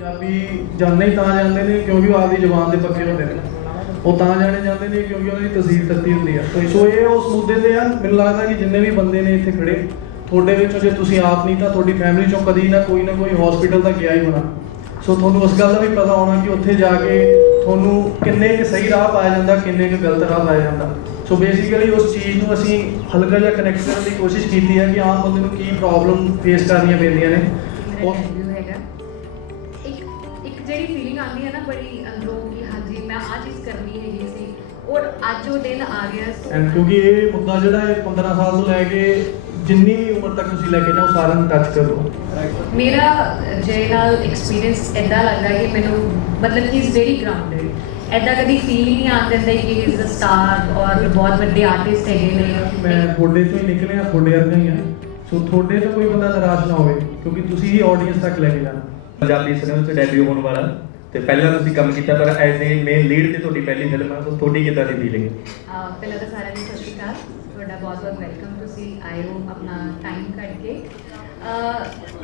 ਪੰਜਾਬੀ ਜਾਣੇ ਹੀ ਤਾਂ ਜਾਂਦੇ ਨੇ, ਕਿਉਂਕਿ ਉਹ ਆਪਦੀ ਜ਼ੁਬਾਨ ਦੇ ਪੱਕੇ ਹੁੰਦੇ ਨੇ। ਉਹ ਤਾਂ ਜਾਣੇ ਜਾਂਦੇ ਨੇ, ਕਿਉਂਕਿ ਉਹਨਾਂ ਦੀ ਤਸੀਰ ਤੱਤੀ ਹੁੰਦੀ ਆ। ਸੋ- ਇਹ ਉਸ ਮੁੱਦੇ ਤੇ ਆ। ਮੈਨੂੰ ਲੱਗਦਾ ਕਿ ਜਿੰਨੇ ਵੀ ਬੰਦੇ ਨੇ ਇੱਥੇ ਖੜੇ, ਤੁਹਾਡੇ ਵਿੱਚੋਂ ਜੇ ਤੁਸੀਂ ਆਪ ਨਹੀਂ, ਤਾਂ ਤੁਹਾਡੀ ਫੈਮਿਲੀ ਚੋਂ ਕਦੀ ਨਾ ਕੋਈ ਨਾ ਕੋਈ ਹਸਪੀਟਲ ਤਾਂ ਗਿਆ ਹੀ ਹੋਣਾ। ਸੋ ਤੁਹਾਨੂੰ ਉਸ ਗੱਲ ਦਾ ਵੀ ਪਤਾ ਹੋਣਾ ਕਿ ਉੱਥੇ ਜਾ ਕੇ ਤੁਹਾਨੂੰ ਕਿੰਨੇ ਕੁ ਸਹੀ ਰਾਹ ਪਾਇਆ ਜਾਂਦਾ, ਕਿੰਨੇ ਕੁ ਗਲਤ ਰਾਹ ਪਾਇਆ ਜਾਂਦਾ। ਸੋ ਬੇਸਿਕਲੀ ਉਸ ਚੀਜ਼ ਨੂੰ ਅਸੀਂ ਹਲਕਾ ਜਿਹਾ ਕਨੈਕਟ ਕਰਨ ਦੀ ਕੋਸ਼ਿਸ਼ ਕੀਤੀ ਹੈ ਕਿ ਆਮ ਬੰਦੇ ਨੂੰ ਕੀ ਪ੍ਰੋਬਲਮ ਫੇਸ ਕਰਨੀਆਂ ਪੈਂਦੀਆਂ ਨੇ। ਮੇਰਾ ਅੱਜ ਉਹ ਦਿਨ ਆ ਗਿਆ ਸੋ ਐਂਡ ਕਿਉਂਕਿ ਇਹ ਮੁੱਦਾ ਜਿਹੜਾ ਹੈ 15 ਸਾਲ ਤੋਂ ਲੈ ਕੇ ਜਿੰਨੀ ਵੀ ਉਮਰ ਤੱਕ ਤੁਸੀਂ ਲੈ ਕੇ ਜਾਓ ਸਾਰਿਆਂ ਨੂੰ ਟੱਚ ਕਰੋ। ਮੇਰਾ ਜੇ ਨਾਲ ਐਕਸਪੀਰੀਅੰਸ ਐਦਾਂ ਲੱਗਦਾ ਕਿ ਮੈਨੂੰ ਮਤਲਬ ਕਿ ਇਜ਼ ਵੈਰੀ ਗਰਾਊਂਡਡ ਐਦਾਂ ਕਦੀ ਫੀਲ ਨਹੀਂ ਆਉਂਦਾ ਕਿ ਹੀ ਇਜ਼ ਅ ਸਟਾਰ ਔਰ ਬਹੁਤ ਵੱਡੇ ਆਰਟਿਸਟ ਹੈਗੇ ਨੇ। ਮੈਂ ਤੁਹਾਡੇ ਤੋਂ ਹੀ ਨਿਕਲਿਆ ਤੁਹਾਡੇ ਵਰਗਾ ਹੀ ਆ। ਸੋ ਤੁਹਾਡੇ ਤੋਂ ਕੋਈ ਬੰਦਾ ਨਾਰਾਜ਼ ਨਾ ਹੋਵੇ ਕਿਉਂਕਿ ਤੁਸੀਂ ਹੀ ਆਡੀਅנס ਤੱਕ ਲੈ ਕੇ ਜਾਣਾ। ਪੰਜਾਬੀ ਸਿਨੇਮਾ 'ਚ ਡੈਬਿਊ ਹੋਣ ਵਾਲਾ। ਤੇ ਪਹਿਲਾਂ ਤੁਸੀਂ ਕੰਮ ਕੀਤਾ, ਪਰ ਐਜ਼ ਏ ਮੇਨ ਲੀਡ ਤੇ ਤੁਹਾਡੀ ਪਹਿਲੀ ਫਿਲਮ ਹੈ ਤਾਂ ਤੁਹਾਡੀ ਕਿੱਦਾਂ ਦੀ ਫੀਲਿੰਗ ਪਹਿਲਾਂ ਤਾਂ ਸਾਰਿਆਂ ਨੂੰ ਸਤਿ ਸ਼੍ਰੀ ਅਕਾਲ। ਤੁਹਾਡਾ ਬਹੁਤ ਬਹੁਤ ਵੈਲਕਮ ਤੁਸੀਂ ਆਏ ਹੋ ਆਪਣਾ ਟਾਈਮ ਕੱਢ ਕੇ।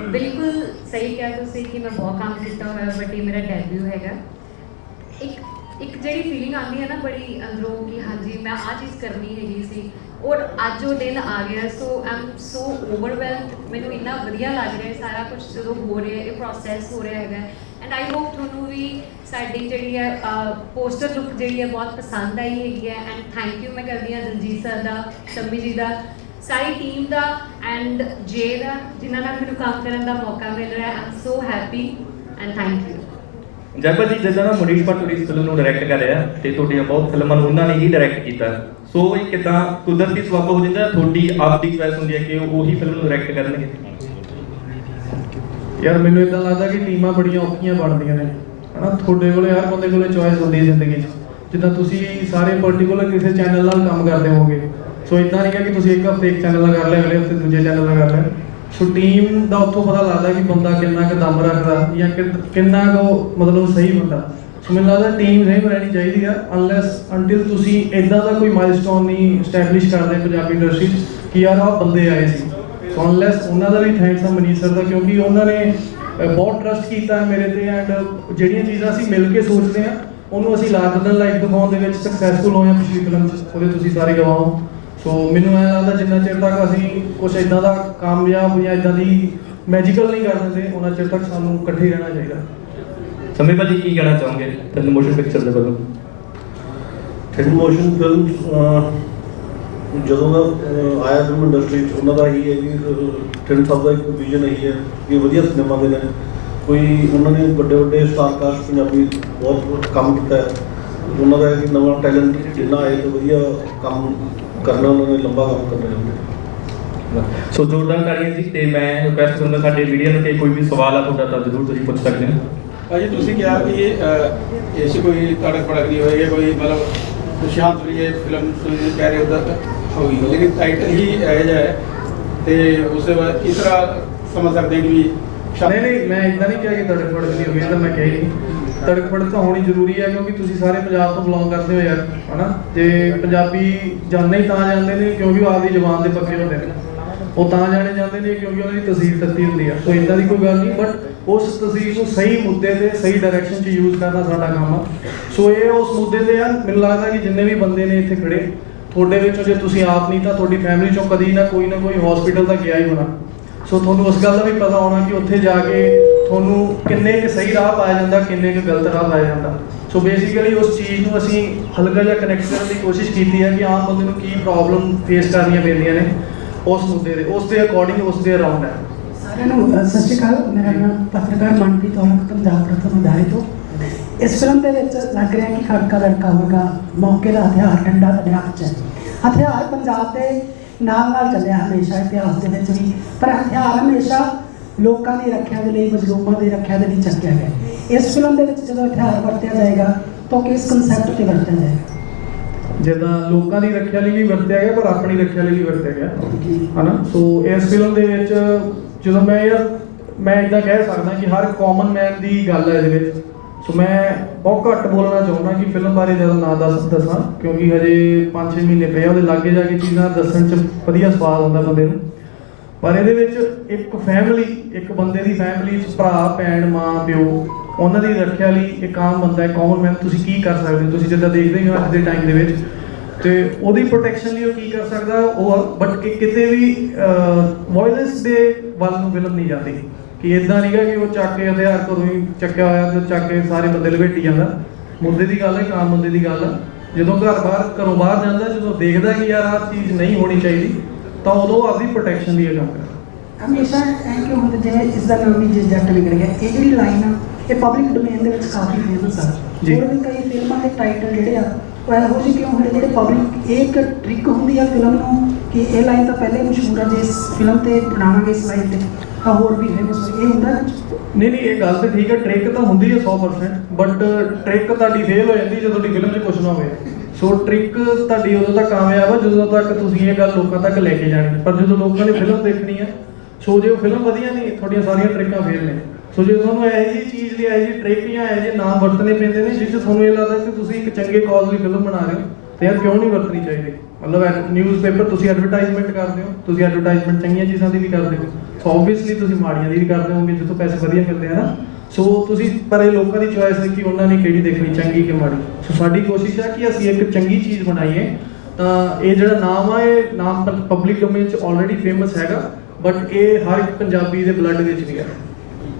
ਬਿਲਕੁਲ ਸਹੀ ਕਿਹਾ ਤੁਸੀਂ ਕਿ ਮੈਂ ਬਹੁਤ ਕੰਮ ਕੀਤਾ ਹੋਇਆ ਬਟ ਇਹ ਮੇਰਾ ਡੈਬਿਊ ਹੈਗਾ। ਇੱਕ ਇੱਕ ਜਿਹੜੀ ਫੀਲਿੰਗ ਆਉਂਦੀ ਹੈ ਨਾ ਬੜੀ ਅੰਦਰੋਂ ਕਿ ਹਾਂਜੀ, ਮੈਂ ਆ ਚੀਜ਼ ਕਰਨੀ ਹੈਗੀ ਸੀ। ਔਰ ਅੱਜ ਉਹ ਦਿਨ ਆ ਗਿਆ ਸੋ ਆਮ ਸੋ ਓਵਰਵੈਲਮਡ ਮੈਨੂੰ ਇੰਨਾ ਵਧੀਆ ਲੱਗ ਰਿਹਾ ਸਾਰਾ ਕੁਝ ਜਦੋਂ ਹੋ ਰਿਹਾ, ਇਹ ਪ੍ਰੋਸੈਸ ਹੋ ਰਿਹਾ ਹੈਗਾ। ਐਂਡ ਆਈ ਹੋਪ ਤੁਹਾਨੂੰ ਵੀ ਸਾਡੀ ਜਿਹੜੀ ਹੈ ਪੋਸਟਰ ਲੁੱਕ ਜਿਹੜੀ ਹੈ ਬਹੁਤ ਪਸੰਦ ਆਈ ਹੈਗੀ ਹੈ। ਐਂਡ ਥੈਂਕ ਯੂ ਮੈਂ ਕਰਦੀ ਹਾਂ ਦਲਜੀਤ ਸਰ ਦਾ, ਸ਼ੰਮੀ ਜੀ ਦਾ। ਸਾਰੀ ਟੀਮ ਦਾ ਐਂਡ ਜੇ ਦਾ, ਜਿਨ੍ਹਾਂ ਨਾਲ ਮੈਨੂੰ ਕੰਮ ਕਰਨ ਦਾ ਮੌਕਾ ਮਿਲ ਰਿਹਾ ਹੈ। I'm so happy and thank you ਜੈਪਾ ਜੀ, ਜਿੱਦਾਂ ਨਾ ਮਨੀਸ਼ ਭੱਟ ਇਸ ਫਿਲਮ ਨੂੰ ਡਾਇਰੈਕਟ ਕਰ ਰਿਹਾ ਤੇ ਤੁਹਾਡੀਆਂ ਬਹੁਤ ਫਿਲਮਾਂ ਨੂੰ ਉਹਨਾਂ ਨੇ ਹੀ ਡਾਇਰੈਕਟ ਕੀਤਾ। ਸੋ ਇਹ ਕਿਦਾਂ ਕੁਦਰਤੀ ਸਬਬ ਹੋ ਜਾਂਦਾ, ਤੁਹਾਡੀ ਆਪਦੀ ਚੁਆਇਸ ਹੁੰਦੀ ਹੈ ਕਿ ਉਹ ਉਹੀ ਫਿਲਮ ਨੂੰ ਡਾਇਰੈਕਟ ਕਰਨਗੇ? ਯਾਰ ਮੈਨੂੰ ਇਦਾਂ ਲੱਗਦਾ ਕਿ ਟੀਮਾਂ ਬੜੀਆਂ ਔਖੀਆਂ ਬਣਦੀਆਂ ਨੇ। ਹਨਾ, ਤੁਹਾਡੇ ਕੋਲੇ ਹਰ ਬੰਦੇ ਕੋਲੇ ਚੋਇਸ ਹੁੰਦੀ ਹੈ ਜ਼ਿੰਦਗੀ 'ਚ। ਜਿੱਦਾਂ ਤੁਸੀਂ ਸਾਰੇ ਪਾਰਟਿਕੂਲਰ ਕਿਸੇ ਚੈਨਲ ਨਾਲ ਕੰਮ ਕਰਦੇ ਹੋਵੋਗੇ। ਸੋ ਇਦਾਂ ਨਹੀਂ ਹੈ ਕਿ ਤੁਸੀਂ ਇੱਕ ਹਫ਼ਤੇ ਇੱਕ ਚੈਨਲ ਨਾਲ ਕਰ ਲਿਆ, ਅਗਲੇ ਹਫ਼ਤੇ ਦੂਜੇ ਚੈਨਲ ਨਾਲ ਕਰ ਲਿਆ। ਸੋ ਟੀਮ ਦਾ ਉੱਥੋਂ ਪਤਾ ਲੱਗਦਾ ਕਿ ਬੰਦਾ ਕਿੰਨਾ ਕੁ ਦਮ ਰੱਖਦਾ ਜਾਂ ਕਿੰਨਾ ਕੁ ਮਤਲਬ ਸਹੀ ਬੰਦਾ ਸੋ ਮੈਨੂੰ ਲੱਗਦਾ ਟੀਮ ਸਹੀ ਰਹਿਣੀ ਚਾਹੀਦੀ ਆ ਅਨਲੈਸ ਅੰਟਿਲ ਤੁਸੀਂ ਇਦਾਂ ਦਾ ਕੋਈ ਮਾਈਲਸਟੋਨ ਨਹੀਂ ਸਟੈਬਲਿਸ਼ ਕਰਦੇ ਪੰਜਾਬੀ ਇੰਡਸਟਰੀ 'ਚ ਕਿ ਯਾਰ ਆਹ ਬੰਦੇ ਆਏ ਸੀ। ਅਨਲੈਸ ਉਹਨਾਂ ਦਾ ਵੀ ਥੈਂਕਸ ਆ ਮਨੀਸ਼ ਸਰ ਦਾ ਕਿਉਂਕਿ ਉਹਨਾਂ ਨੇ ਬਹੁਤ ਟਰਸਟ ਕੀਤਾ ਹੈ ਮੇਰੇ ਤੇ ਐਂਡ ਜਿਹੜੀਆਂ ਚੀਜ਼ਾਂ ਅਸੀਂ ਮਿਲ ਕੇ ਸੋਚਦੇ ਆ ਉਹਨੂੰ ਅਸੀਂ ਲਾਰਜਰ ਲਾਈਫ ਦਿਖਾਉਣ ਦੇ ਵਿੱਚ ਸਕਸੈਸਫੁਲ ਹੋਏ ਹਾਂ ਪਿਛਲੀ ਫਿਲਮ 'ਚ ਉਹਦੇ ਤੁਸੀਂ ਸਾਰੇ ਗਵਾਹ ਹੋ ਸੋ ਮੈਨੂੰ ਐਂ ਲੱਗਦਾ ਜਿੰਨਾ ਚਿਰ ਤੱਕ ਅਸੀਂ ਕੁਝ ਇਦਾਂ ਦਾ ਕਾਮਯਾਬ ਜਾਂ ਇਦਾਂ ਦੀ ਮੈਜੀਕਲ ਨਹੀਂ ਕਰ ਦਿੰਦੇ ਉਹਨਾਂ ਚਿਰ ਤੱਕ ਸਾਨੂੰ ਇਕੱਠੇ ਰਹਿਣਾ ਚਾਹੀਦਾ। ਸਮੇਂ ਭਾਜੀ ਕੀ ਕਹਿਣਾ ਚਾਹੋਗੇ? ਤਿੰਨ ਮੋਸ਼ਨ ਪਿਕਚਰ ਦੇ ਵੱਲੋਂ। ਥਿੰਕ ਮੋਸ਼ਨ ਫਿਲਮ ਜਦੋਂ ਦਾ ਆਇਆ ਫਿਲਮ ਇੰਡਸਟਰੀ ਚ ਉਹਨਾਂ ਦਾ ਹੀ ਹੈ ਕਿ ਟਿੰਨ ਸਾਹਿਬ ਦਾ ਇੱਕ ਵਿਜ਼ਨ ਇਹੀ ਹੈ ਕਿ ਵਧੀਆ ਸਿਨੇਮਾ ਦੇ ਨੇ। ਕੋਈ ਉਹਨਾਂ ਨੇ ਵੱਡੇ ਵੱਡੇ ਸਟਾਰ ਕਾਸਟ ਪੰਜਾਬੀ ਬਹੁਤ ਕੰਮ ਕੀਤਾ ਹੈ। ਉਹਨਾਂ ਦਾ ਹੈ ਕਿ ਨਵਾਂ ਟੈਲੈਂਟ ਜਿੰਨਾ ਆਏ ਤਾਂ ਵਧੀਆ ਕੰਮ ਕਰਨਾ ਉਹਨਾਂ ਨੇ ਲੰਬਾ ਕੰਮ ਕਰਨਾ ਚਾਹੁੰਦੇ ਸੋ ਜ਼ੋਰਦਾਰ ਤਾੜੀਆਂ ਜੀ ਤੇ ਮੈਂ ਰਿਕੁਐਸਟ ਕਰੂੰਗਾ ਸਾਡੇ ਵੀਡੀਓ ਨੂੰ ਕਿ ਕੋਈ ਵੀ ਸਵਾਲ ਆ ਤੁਹਾਡਾ ਤਾਂ ਜ਼ਰੂਰ ਤੁਸੀਂ ਪੁੱਛ ਸਕਦੇ ਹੋ। ਭਾਜੀ ਤੁਸੀਂ ਕਿਹਾ ਕਿ ਇਹ ਇਸ ਕੋਈ ਤੜਕ ਭੜਕ ਨਹੀਂ ਹੋਏਗੀ ਕੋਈ ਮਤਲਬ ਸ਼ਾਂਤ ਰਹੀ ਫਿਲਮ ਤੁਸੀਂ ਕਹਿ ਰਹੇ ਹੋ ਤਾਂ ਹੋਗੀ ਲੇਕਿਨ ਟਾਈਟਲ ਹੀ ਇਹ ਜਿਹਾ ਤੇ ਉਸ ਬਾਅਦ ਇਸ ਤਰ੍ਹਾਂ ਸਮਝ ਸਕਦੇ ਹਾਂ ਕਿ ਵੀ ਨਹੀਂ ਨਹੀਂ, ਮੈਂ ਇਦਾਂ ਨਹੀਂ ਕਿਹਾ ਕਿ ਤੜਕ ਨਹੀਂ ਹੋਈ, ਇਹ ਤਾਂ ਮੈਂ ਕਿਹਾ ਨਹੀਂ। ਤੜਕ ਤਾਂ ਹੋਣੀ ਜ਼ਰੂਰੀ ਹੈ ਕਿਉਂਕਿ ਤੁਸੀਂ ਸਾਰੇ ਪੰਜਾਬ ਤੋਂ ਬਿਲੋਂਗ ਕਰਦੇ ਹੋ ਯਾਰ, ਹਨਾ? ਤੇ ਪੰਜਾਬੀ ਜਾਣੇ ਹੀ ਤਾਂ ਜਾਂਦੇ ਨੇ ਕਿਉਂਕਿ ਉਹ ਆਪਦੀ ਜ਼ੁਬਾਨ ਦੇ ਪੱਕੇ ਹੁੰਦੇ ਨੇ। ਉਹ ਤਾਂ ਜਾਣੇ ਜਾਂਦੇ ਨੇ ਕਿਉਂਕਿ ਉਹਨਾਂ ਦੀ ਤਸੀਰ ਤੱਤੀ ਹੁੰਦੀ ਆ। ਸੋ ਇਦਾਂ ਦੀ ਕੋਈ ਗੱਲ ਨਹੀਂ ਬਟ ਉਸ ਤਸੀਰ ਨੂੰ ਸਹੀ ਮੁੱਦੇ ਤੇ, ਸਹੀ ਡਾਇਰੈਕਸ਼ਨ 'ਚ ਯੂਜ਼ ਕਰਨਾ ਸਾਡਾ ਕੰਮ ਆ। ਸੋ ਇਹ ਉਸ ਮੁੱਦੇ ਤੇ ਆ, ਮੈਨੂੰ ਲੱਗਦਾ ਕਿ ਜਿੰਨੇ ਵੀ ਬੰਦੇ ਨੇ ਇੱਥੇ ਖੜੇ ਤੁਹਾਡੇ ਵਿੱਚੋਂ ਜੇ ਤੁਸੀਂ ਆਪ ਨਹੀਂ ਤਾਂ ਤੁਹਾਡੀ ਫੈਮਿਲੀ ਚੋਂ ਕਦੀ ਨਾ ਕੋਈ ਨਾ ਕੋਈ ਹਸਪੀਟਲ ਤਾਂ ਗਿਆ ਹੀ ਹੋਣਾ। ਸੋ ਤੁਹਾਨੂੰ ਉਸ ਗੱਲ ਦਾ ਵੀ ਪਤਾ ਹੋਣਾ ਕਿ ਉੱਥੇ ਜਾ ਕੇ ਤੁਹਾਨੂੰ ਕਿੰਨੇ ਕੁ ਸਹੀ ਰਾਹ ਪਾਇਆ ਜਾਂਦਾ, ਕਿੰਨੇ ਕੁ ਗਲਤ ਰਾਹ ਪਾਇਆ ਜਾਂਦਾ। ਸੋ ਬੇਸਿਕਲੀ ਉਸ ਚੀਜ਼ ਨੂੰ ਅਸੀਂ ਹਲਕਾ ਜਿਹਾ ਕਨੈਕਟ ਕਰਨ ਦੀ ਕੋਸ਼ਿਸ਼ ਕੀਤੀ ਹੈ ਕਿ ਆਮ ਬੰਦੇ ਨੂੰ ਕੀ ਪ੍ਰੋਬਲਮ ਫੇਸ ਕਰਨੀਆਂ ਪੈਂਦੀਆਂ ਨੇ ਉਸ ਮੁੱਦੇ ਦੇ, ਉਸ ਦੇ ਅਕੋਰਡਿੰਗ ਉਸ ਦੇ ਅਰਾਊਂਡ ਹੈ। ਸਾਰਿਆਂ ਨੂੰ ਸਤਿ ਸ਼੍ਰੀ ਅਕਾਲ। ਮੇਰਾ ਨਾਮ ਪੱਤਰਕਾਰ ਮਨਪ੍ਰੀਤ ਔਲਖ ਪੰਜਾਬ ਪ੍ਰਥਮ ਅਧਾਰਿਤ ਹੋ। ਇਸ ਫਿਲਮ ਦੇ ਵਿੱਚ ਲੱਗ ਰਿਹਾ ਕਿ ਖੜਕਾ ਲੜਕਾ ਹੋਗਾ ਮੌਕੇ ਦਾ ਹਥਿਆਰ ਡੰਡਾ ਤੁਹਾਡੇ ਹੱਥ 'ਚ ਹੈ। ਹਥਿਆਰ ਪੰਜਾਬ ਦੇ ਨਾਲ ਨਾਲ ਚੱਲਿਆ ਹਮੇਸ਼ਾ ਇਤਿਹਾਸ ਦੇ ਵਿੱਚ ਵੀ, ਪਰ ਹਥਿਆਰ ਹਮੇਸ਼ਾ ਲੋਕਾਂ ਦੀ ਰੱਖਿਆ ਦੇ ਲਈ, ਮਜ਼ਲੂਮਾਂ ਦੀ ਰੱਖਿਆ ਦੇ ਲਈ ਚੱਕਿਆ ਗਿਆ ਇਸ ਫਿਲਮ ਦੇ ਵਿੱਚ ਜਦੋਂ ਹਥਿਆਰ ਵਰਤਿਆ ਜਾਏਗਾ, ਤਾਂ ਕਿਸ ਕਨਸੈਪਟ ਤੇ ਵਰਤਿਆ ਜਾਏਗਾ? ਜਿੱਦਾਂ ਲੋਕਾਂ ਦੀ ਰੱਖਿਆ ਲਈ ਵੀ ਵਰਤਿਆ ਗਿਆ, ਪਰ ਆਪਣੀ ਰੱਖਿਆ ਲਈ ਵੀ ਵਰਤਿਆ ਗਿਆ। ਹਨਾ? ਸੋ ਇਸ ਫਿਲਮ ਦੇ ਵਿੱਚ ਜਦੋਂ ਮੈਂ ਯਾਰ ਮੈਂ ਇਦਾਂ ਕਹਿ ਸਕਦਾ ਕਿ ਹਰ ਕਾਮਨ ਮੈਨ ਦੀ ਗੱਲ ਹੈ ਇਹਦੇ ਵਿੱਚ। ਸੋ ਮੈਂ ਬਹੁਤ ਘੱਟ ਬੋਲਣਾ ਚਾਹੁੰਦਾ ਕਿ ਫਿਲਮ ਬਾਰੇ ਜ਼ਿਆਦਾ ਨਾ ਦੱਸ ਦੱਸਾਂ, ਕਿਉਂਕਿ ਹਜੇ 5-6 ਮਹੀਨੇ ਪਏ ਆ, ਉਹਦੇ ਲਾਗੇ ਜਾ ਕੇ ਚੀਜ਼ਾਂ ਦੱਸਣ 'ਚ ਵਧੀਆ ਸਵਾਦ ਆਉਂਦਾ ਬੰਦੇ ਨੂੰ। ਪਰ ਇਹਦੇ ਵਿੱਚ ਇੱਕ ਫੈਮਿਲੀ ਇੱਕ ਬੰਦੇ ਦੀ ਫੈਮਿਲੀ ਭਰਾ, ਭੈਣ, ਮਾਂ, ਪਿਓ, ਉਹਨਾਂ ਦੀ ਰੱਖਿਆ ਲਈ ਇੱਕ ਆਮ ਬੰਦਾ ਹੈ ਕਾਮਨ ਮੈਨ ਤੁਸੀਂ ਕੀ ਕਰ ਸਕਦੇ ਹੋ? ਤੁਸੀਂ ਜਿੱਦਾਂ ਦੇਖਦੇ ਹੀ ਹੋ ਅੱਜ ਦੇ ਟਾਈਮ ਦੇ ਵਿੱਚ। ਤੇ ਉਹਦੀ ਪ੍ਰੋਟੈਕਸ਼ਨ ਲਈ ਉਹ ਕੀ ਕਰ ਸਕਦਾ? ਉਹ ਬਟ ਕਿਤੇ ਵੀ ਵਾਇਲੈਂਸ ਦੇ ਵੱਲ ਨੂੰ ਫਿਲਮ ਨਹੀਂ ਜਾਂਦੀ। ਕਿ ਇਦਾਂ ਨਹੀਂਗਾ ਕਿ ਉਹ ਚੱਕ ਕੇ ਹਥਿਆਰ ਘਰੋਂ ਹੀ ਚੱਕਿਆ ਹੋਇਆ ਤੇ ਚੱਕ ਕੇ ਸਾਰੇ ਬੰਦੇ ਲਪੇਟੀ ਜਾਂਦਾ। ਮੁੱਦੇ ਦੀ ਗੱਲ ਹੈ ਕਾਮ ਮੁੱਦੇ ਦੀ ਗੱਲ ਹੈ ਜਦੋਂ ਘਰ ਬਾਹਰ ਘਰੋਂ ਬਾਹਰ ਜਾਂਦਾ ਜਦੋਂ ਦੇਖਦਾ ਕਿ ਯਾਰ ਆਹ ਚੀਜ਼ ਨਹੀਂ ਹੋਣੀ ਚਾਹੀਦੀ ਤਾਂ ਉਦੋਂ ਆਪਦੀ ਪ੍ਰੋਟੈਕਸ਼ਨ ਲਈ ਕੰਮ ਕਰਦਾ। ਹਮੇਸ਼ਾ ਐਂ ਕਿਉਂ ਹੁੰਦਾ ਜਿਵੇਂ ਇਸ ਦਾ ਨਾਮ ਵੀ ਜਿਸ ਜੱਟ ਵਿਗੜ ਗਿਆ ਇਹ ਜਿਹੜੀ ਲਾਈਨ ਆ ਇਹ ਪਬਲਿਕ ਡੋਮੇਨ ਦੇ ਵਿੱਚ ਕਾਫੀ ਫੇਮਸ ਆ। ਹੋਰ ਵੀ ਕਈ ਫਿਲਮਾਂ ਦੇ ਟਾਈਟਲ ਜਿਹੜੇ ਆ ਉਹ ਇਹੋ ਜਿਹੇ ਕਿਉਂ ਹੁੰਦੇ ਜਿਹੜੇ ਪਬਲਿਕ ਇੱਕ ਟ੍ਰਿਕ ਹੁੰਦੀ ਆ ਫਿਲਮ ਨੂੰ ਕਿ ਇਹ ਲਾਈਨ ਤਾਂ ਪਹਿਲੇ ਮਸ਼ਹੂਰ ਆ ਜੇ ਇਸ ਫਿਲਮ ਤੇ ਬਣਾਵਾਂਗੇ ਇਸ ਲਾਈਨ ਤੇ। ਤਾਂ ਹੋਰ ਵੀ ਫੇਮਸ ਇਹ ਹੁੰਦਾ ਕੁਛ? ਨਹੀਂ ਨਹੀਂ, ਇਹ ਗੱਲ ਤਾਂ ਠੀਕ ਹੈ ਟ੍ਰਿਕ ਤਾਂ ਹੁੰਦੀ ਹੈ 100% ਬਟ ਟ੍ਰਿਕ ਤੁਹਾਡੀ ਫੇਲ ਹੋ ਜਾਂਦੀ ਜਦੋਂ ਤੁਹਾਡੀ ਫਿਲਮ 'ਚ ਕੁਝ ਨਾ ਹੋਵੇ। ਸੋ ਟ੍ਰਿਕ ਤੁਹਾਡੀ ਉਦੋਂ ਤੱਕ ਕਾਮਯਾਬ ਆ ਜਦੋਂ ਤੱਕ ਤੁਸੀਂ ਇਹ ਗੱਲ ਲੋਕਾਂ ਤੱਕ ਲੈ ਕੇ ਜਾਣੀ। ਪਰ ਜਦੋਂ ਲੋਕਾਂ ਨੇ ਫਿਲਮ ਦੇਖਣੀ ਹੈ ਸੋ ਜੇ ਉਹ ਫਿਲਮ ਵਧੀਆ ਨਹੀਂ, ਤੁਹਾਡੀਆਂ ਸਾਰੀਆਂ ਟ੍ਰਿਕਾਂ ਫੇਲ ਨੇ। ਸੋ ਜੇ ਤੁਹਾਨੂੰ ਇਹੋ ਜਿਹੀ ਚੀਜ਼ ਲਈ, ਇਹੋ ਜਿਹੀ ਟ੍ਰਿਕ ਜਾਂ ਇਹੋ ਜਿਹੇ ਨਾਮ ਵਰਤਣੇ ਪੈਂਦੇ ਨੇ, ਜਿਸ 'ਚ ਤੁਹਾਨੂੰ ਇਹ ਲੱਗਦਾ ਕਿ ਤੁਸੀਂ ਇੱਕ ਚੰਗੇ ਕਾਜ਼ ਲਈ ਫਿਲਮ ਬਣਾ ਰਹੇ ਹੋ, ਤੇ ਯਾਰ ਕਿਉਂ ਨਹੀਂ ਵਰਤਣੀ ਚਾਹੀਦੀ? ਮਤਲਬ ਨਿਊਜ਼ਪੇਪਰ ਤੁਸੀਂ ਐਡਵਰਟਾਈਜ਼ਮੈਂਟ ਕਰਦੇ ਹੋ, ਤੁਸੀਂ ਐਡਵਰਟਾਈਜ਼ਮੈਂਟ ਚੰਗੀਆਂ ਚੀਜ਼ਾਂ ਦੀ ਵੀ ਕਰਦੇ ਹੋ। ਆਬਵੀਅਸਲੀ ਤੁਸੀਂ ਮਾੜੀਆਂ ਦੀ ਵੀ ਕਰਦੇ ਹੋਵੋਗੇ ਜਿੱਥੋਂ ਪੈਸੇ ਵਧੀਆ ਮਿਲਦੇ ਆ ਨਾ। ਸੋ ਤੁਸੀਂ ਪਰ ਇਹ ਲੋਕਾਂ ਦੀ ਚੋਇਸ ਹੈ ਕਿ ਉਹਨਾਂ ਨੇ ਕਿਹੜੀ ਦੇਖਣੀ ਚੰਗੀ ਕਿ ਮਾੜੀ। ਸੋ ਸਾਡੀ ਕੋਸ਼ਿਸ਼ ਹੈ ਕਿ ਅਸੀਂ ਇੱਕ ਚੰਗੀ ਚੀਜ਼ ਬਣਾਈਏ। ਤਾਂ ਇਹ ਜਿਹੜਾ ਨਾਮ ਆ ਇਹ ਨਾਮ ਪਬਲਿਕ ਡੋਮੇਨ ਚ ਆਲਰੇਡੀ ਫੇਮਸ ਹੈਗਾ ਬਟ ਇਹ ਹਰ ਇੱਕ ਪੰਜਾਬੀ ਦੇ ਬਲੱਡ ਵਿੱਚ ਵੀ ਹੈ।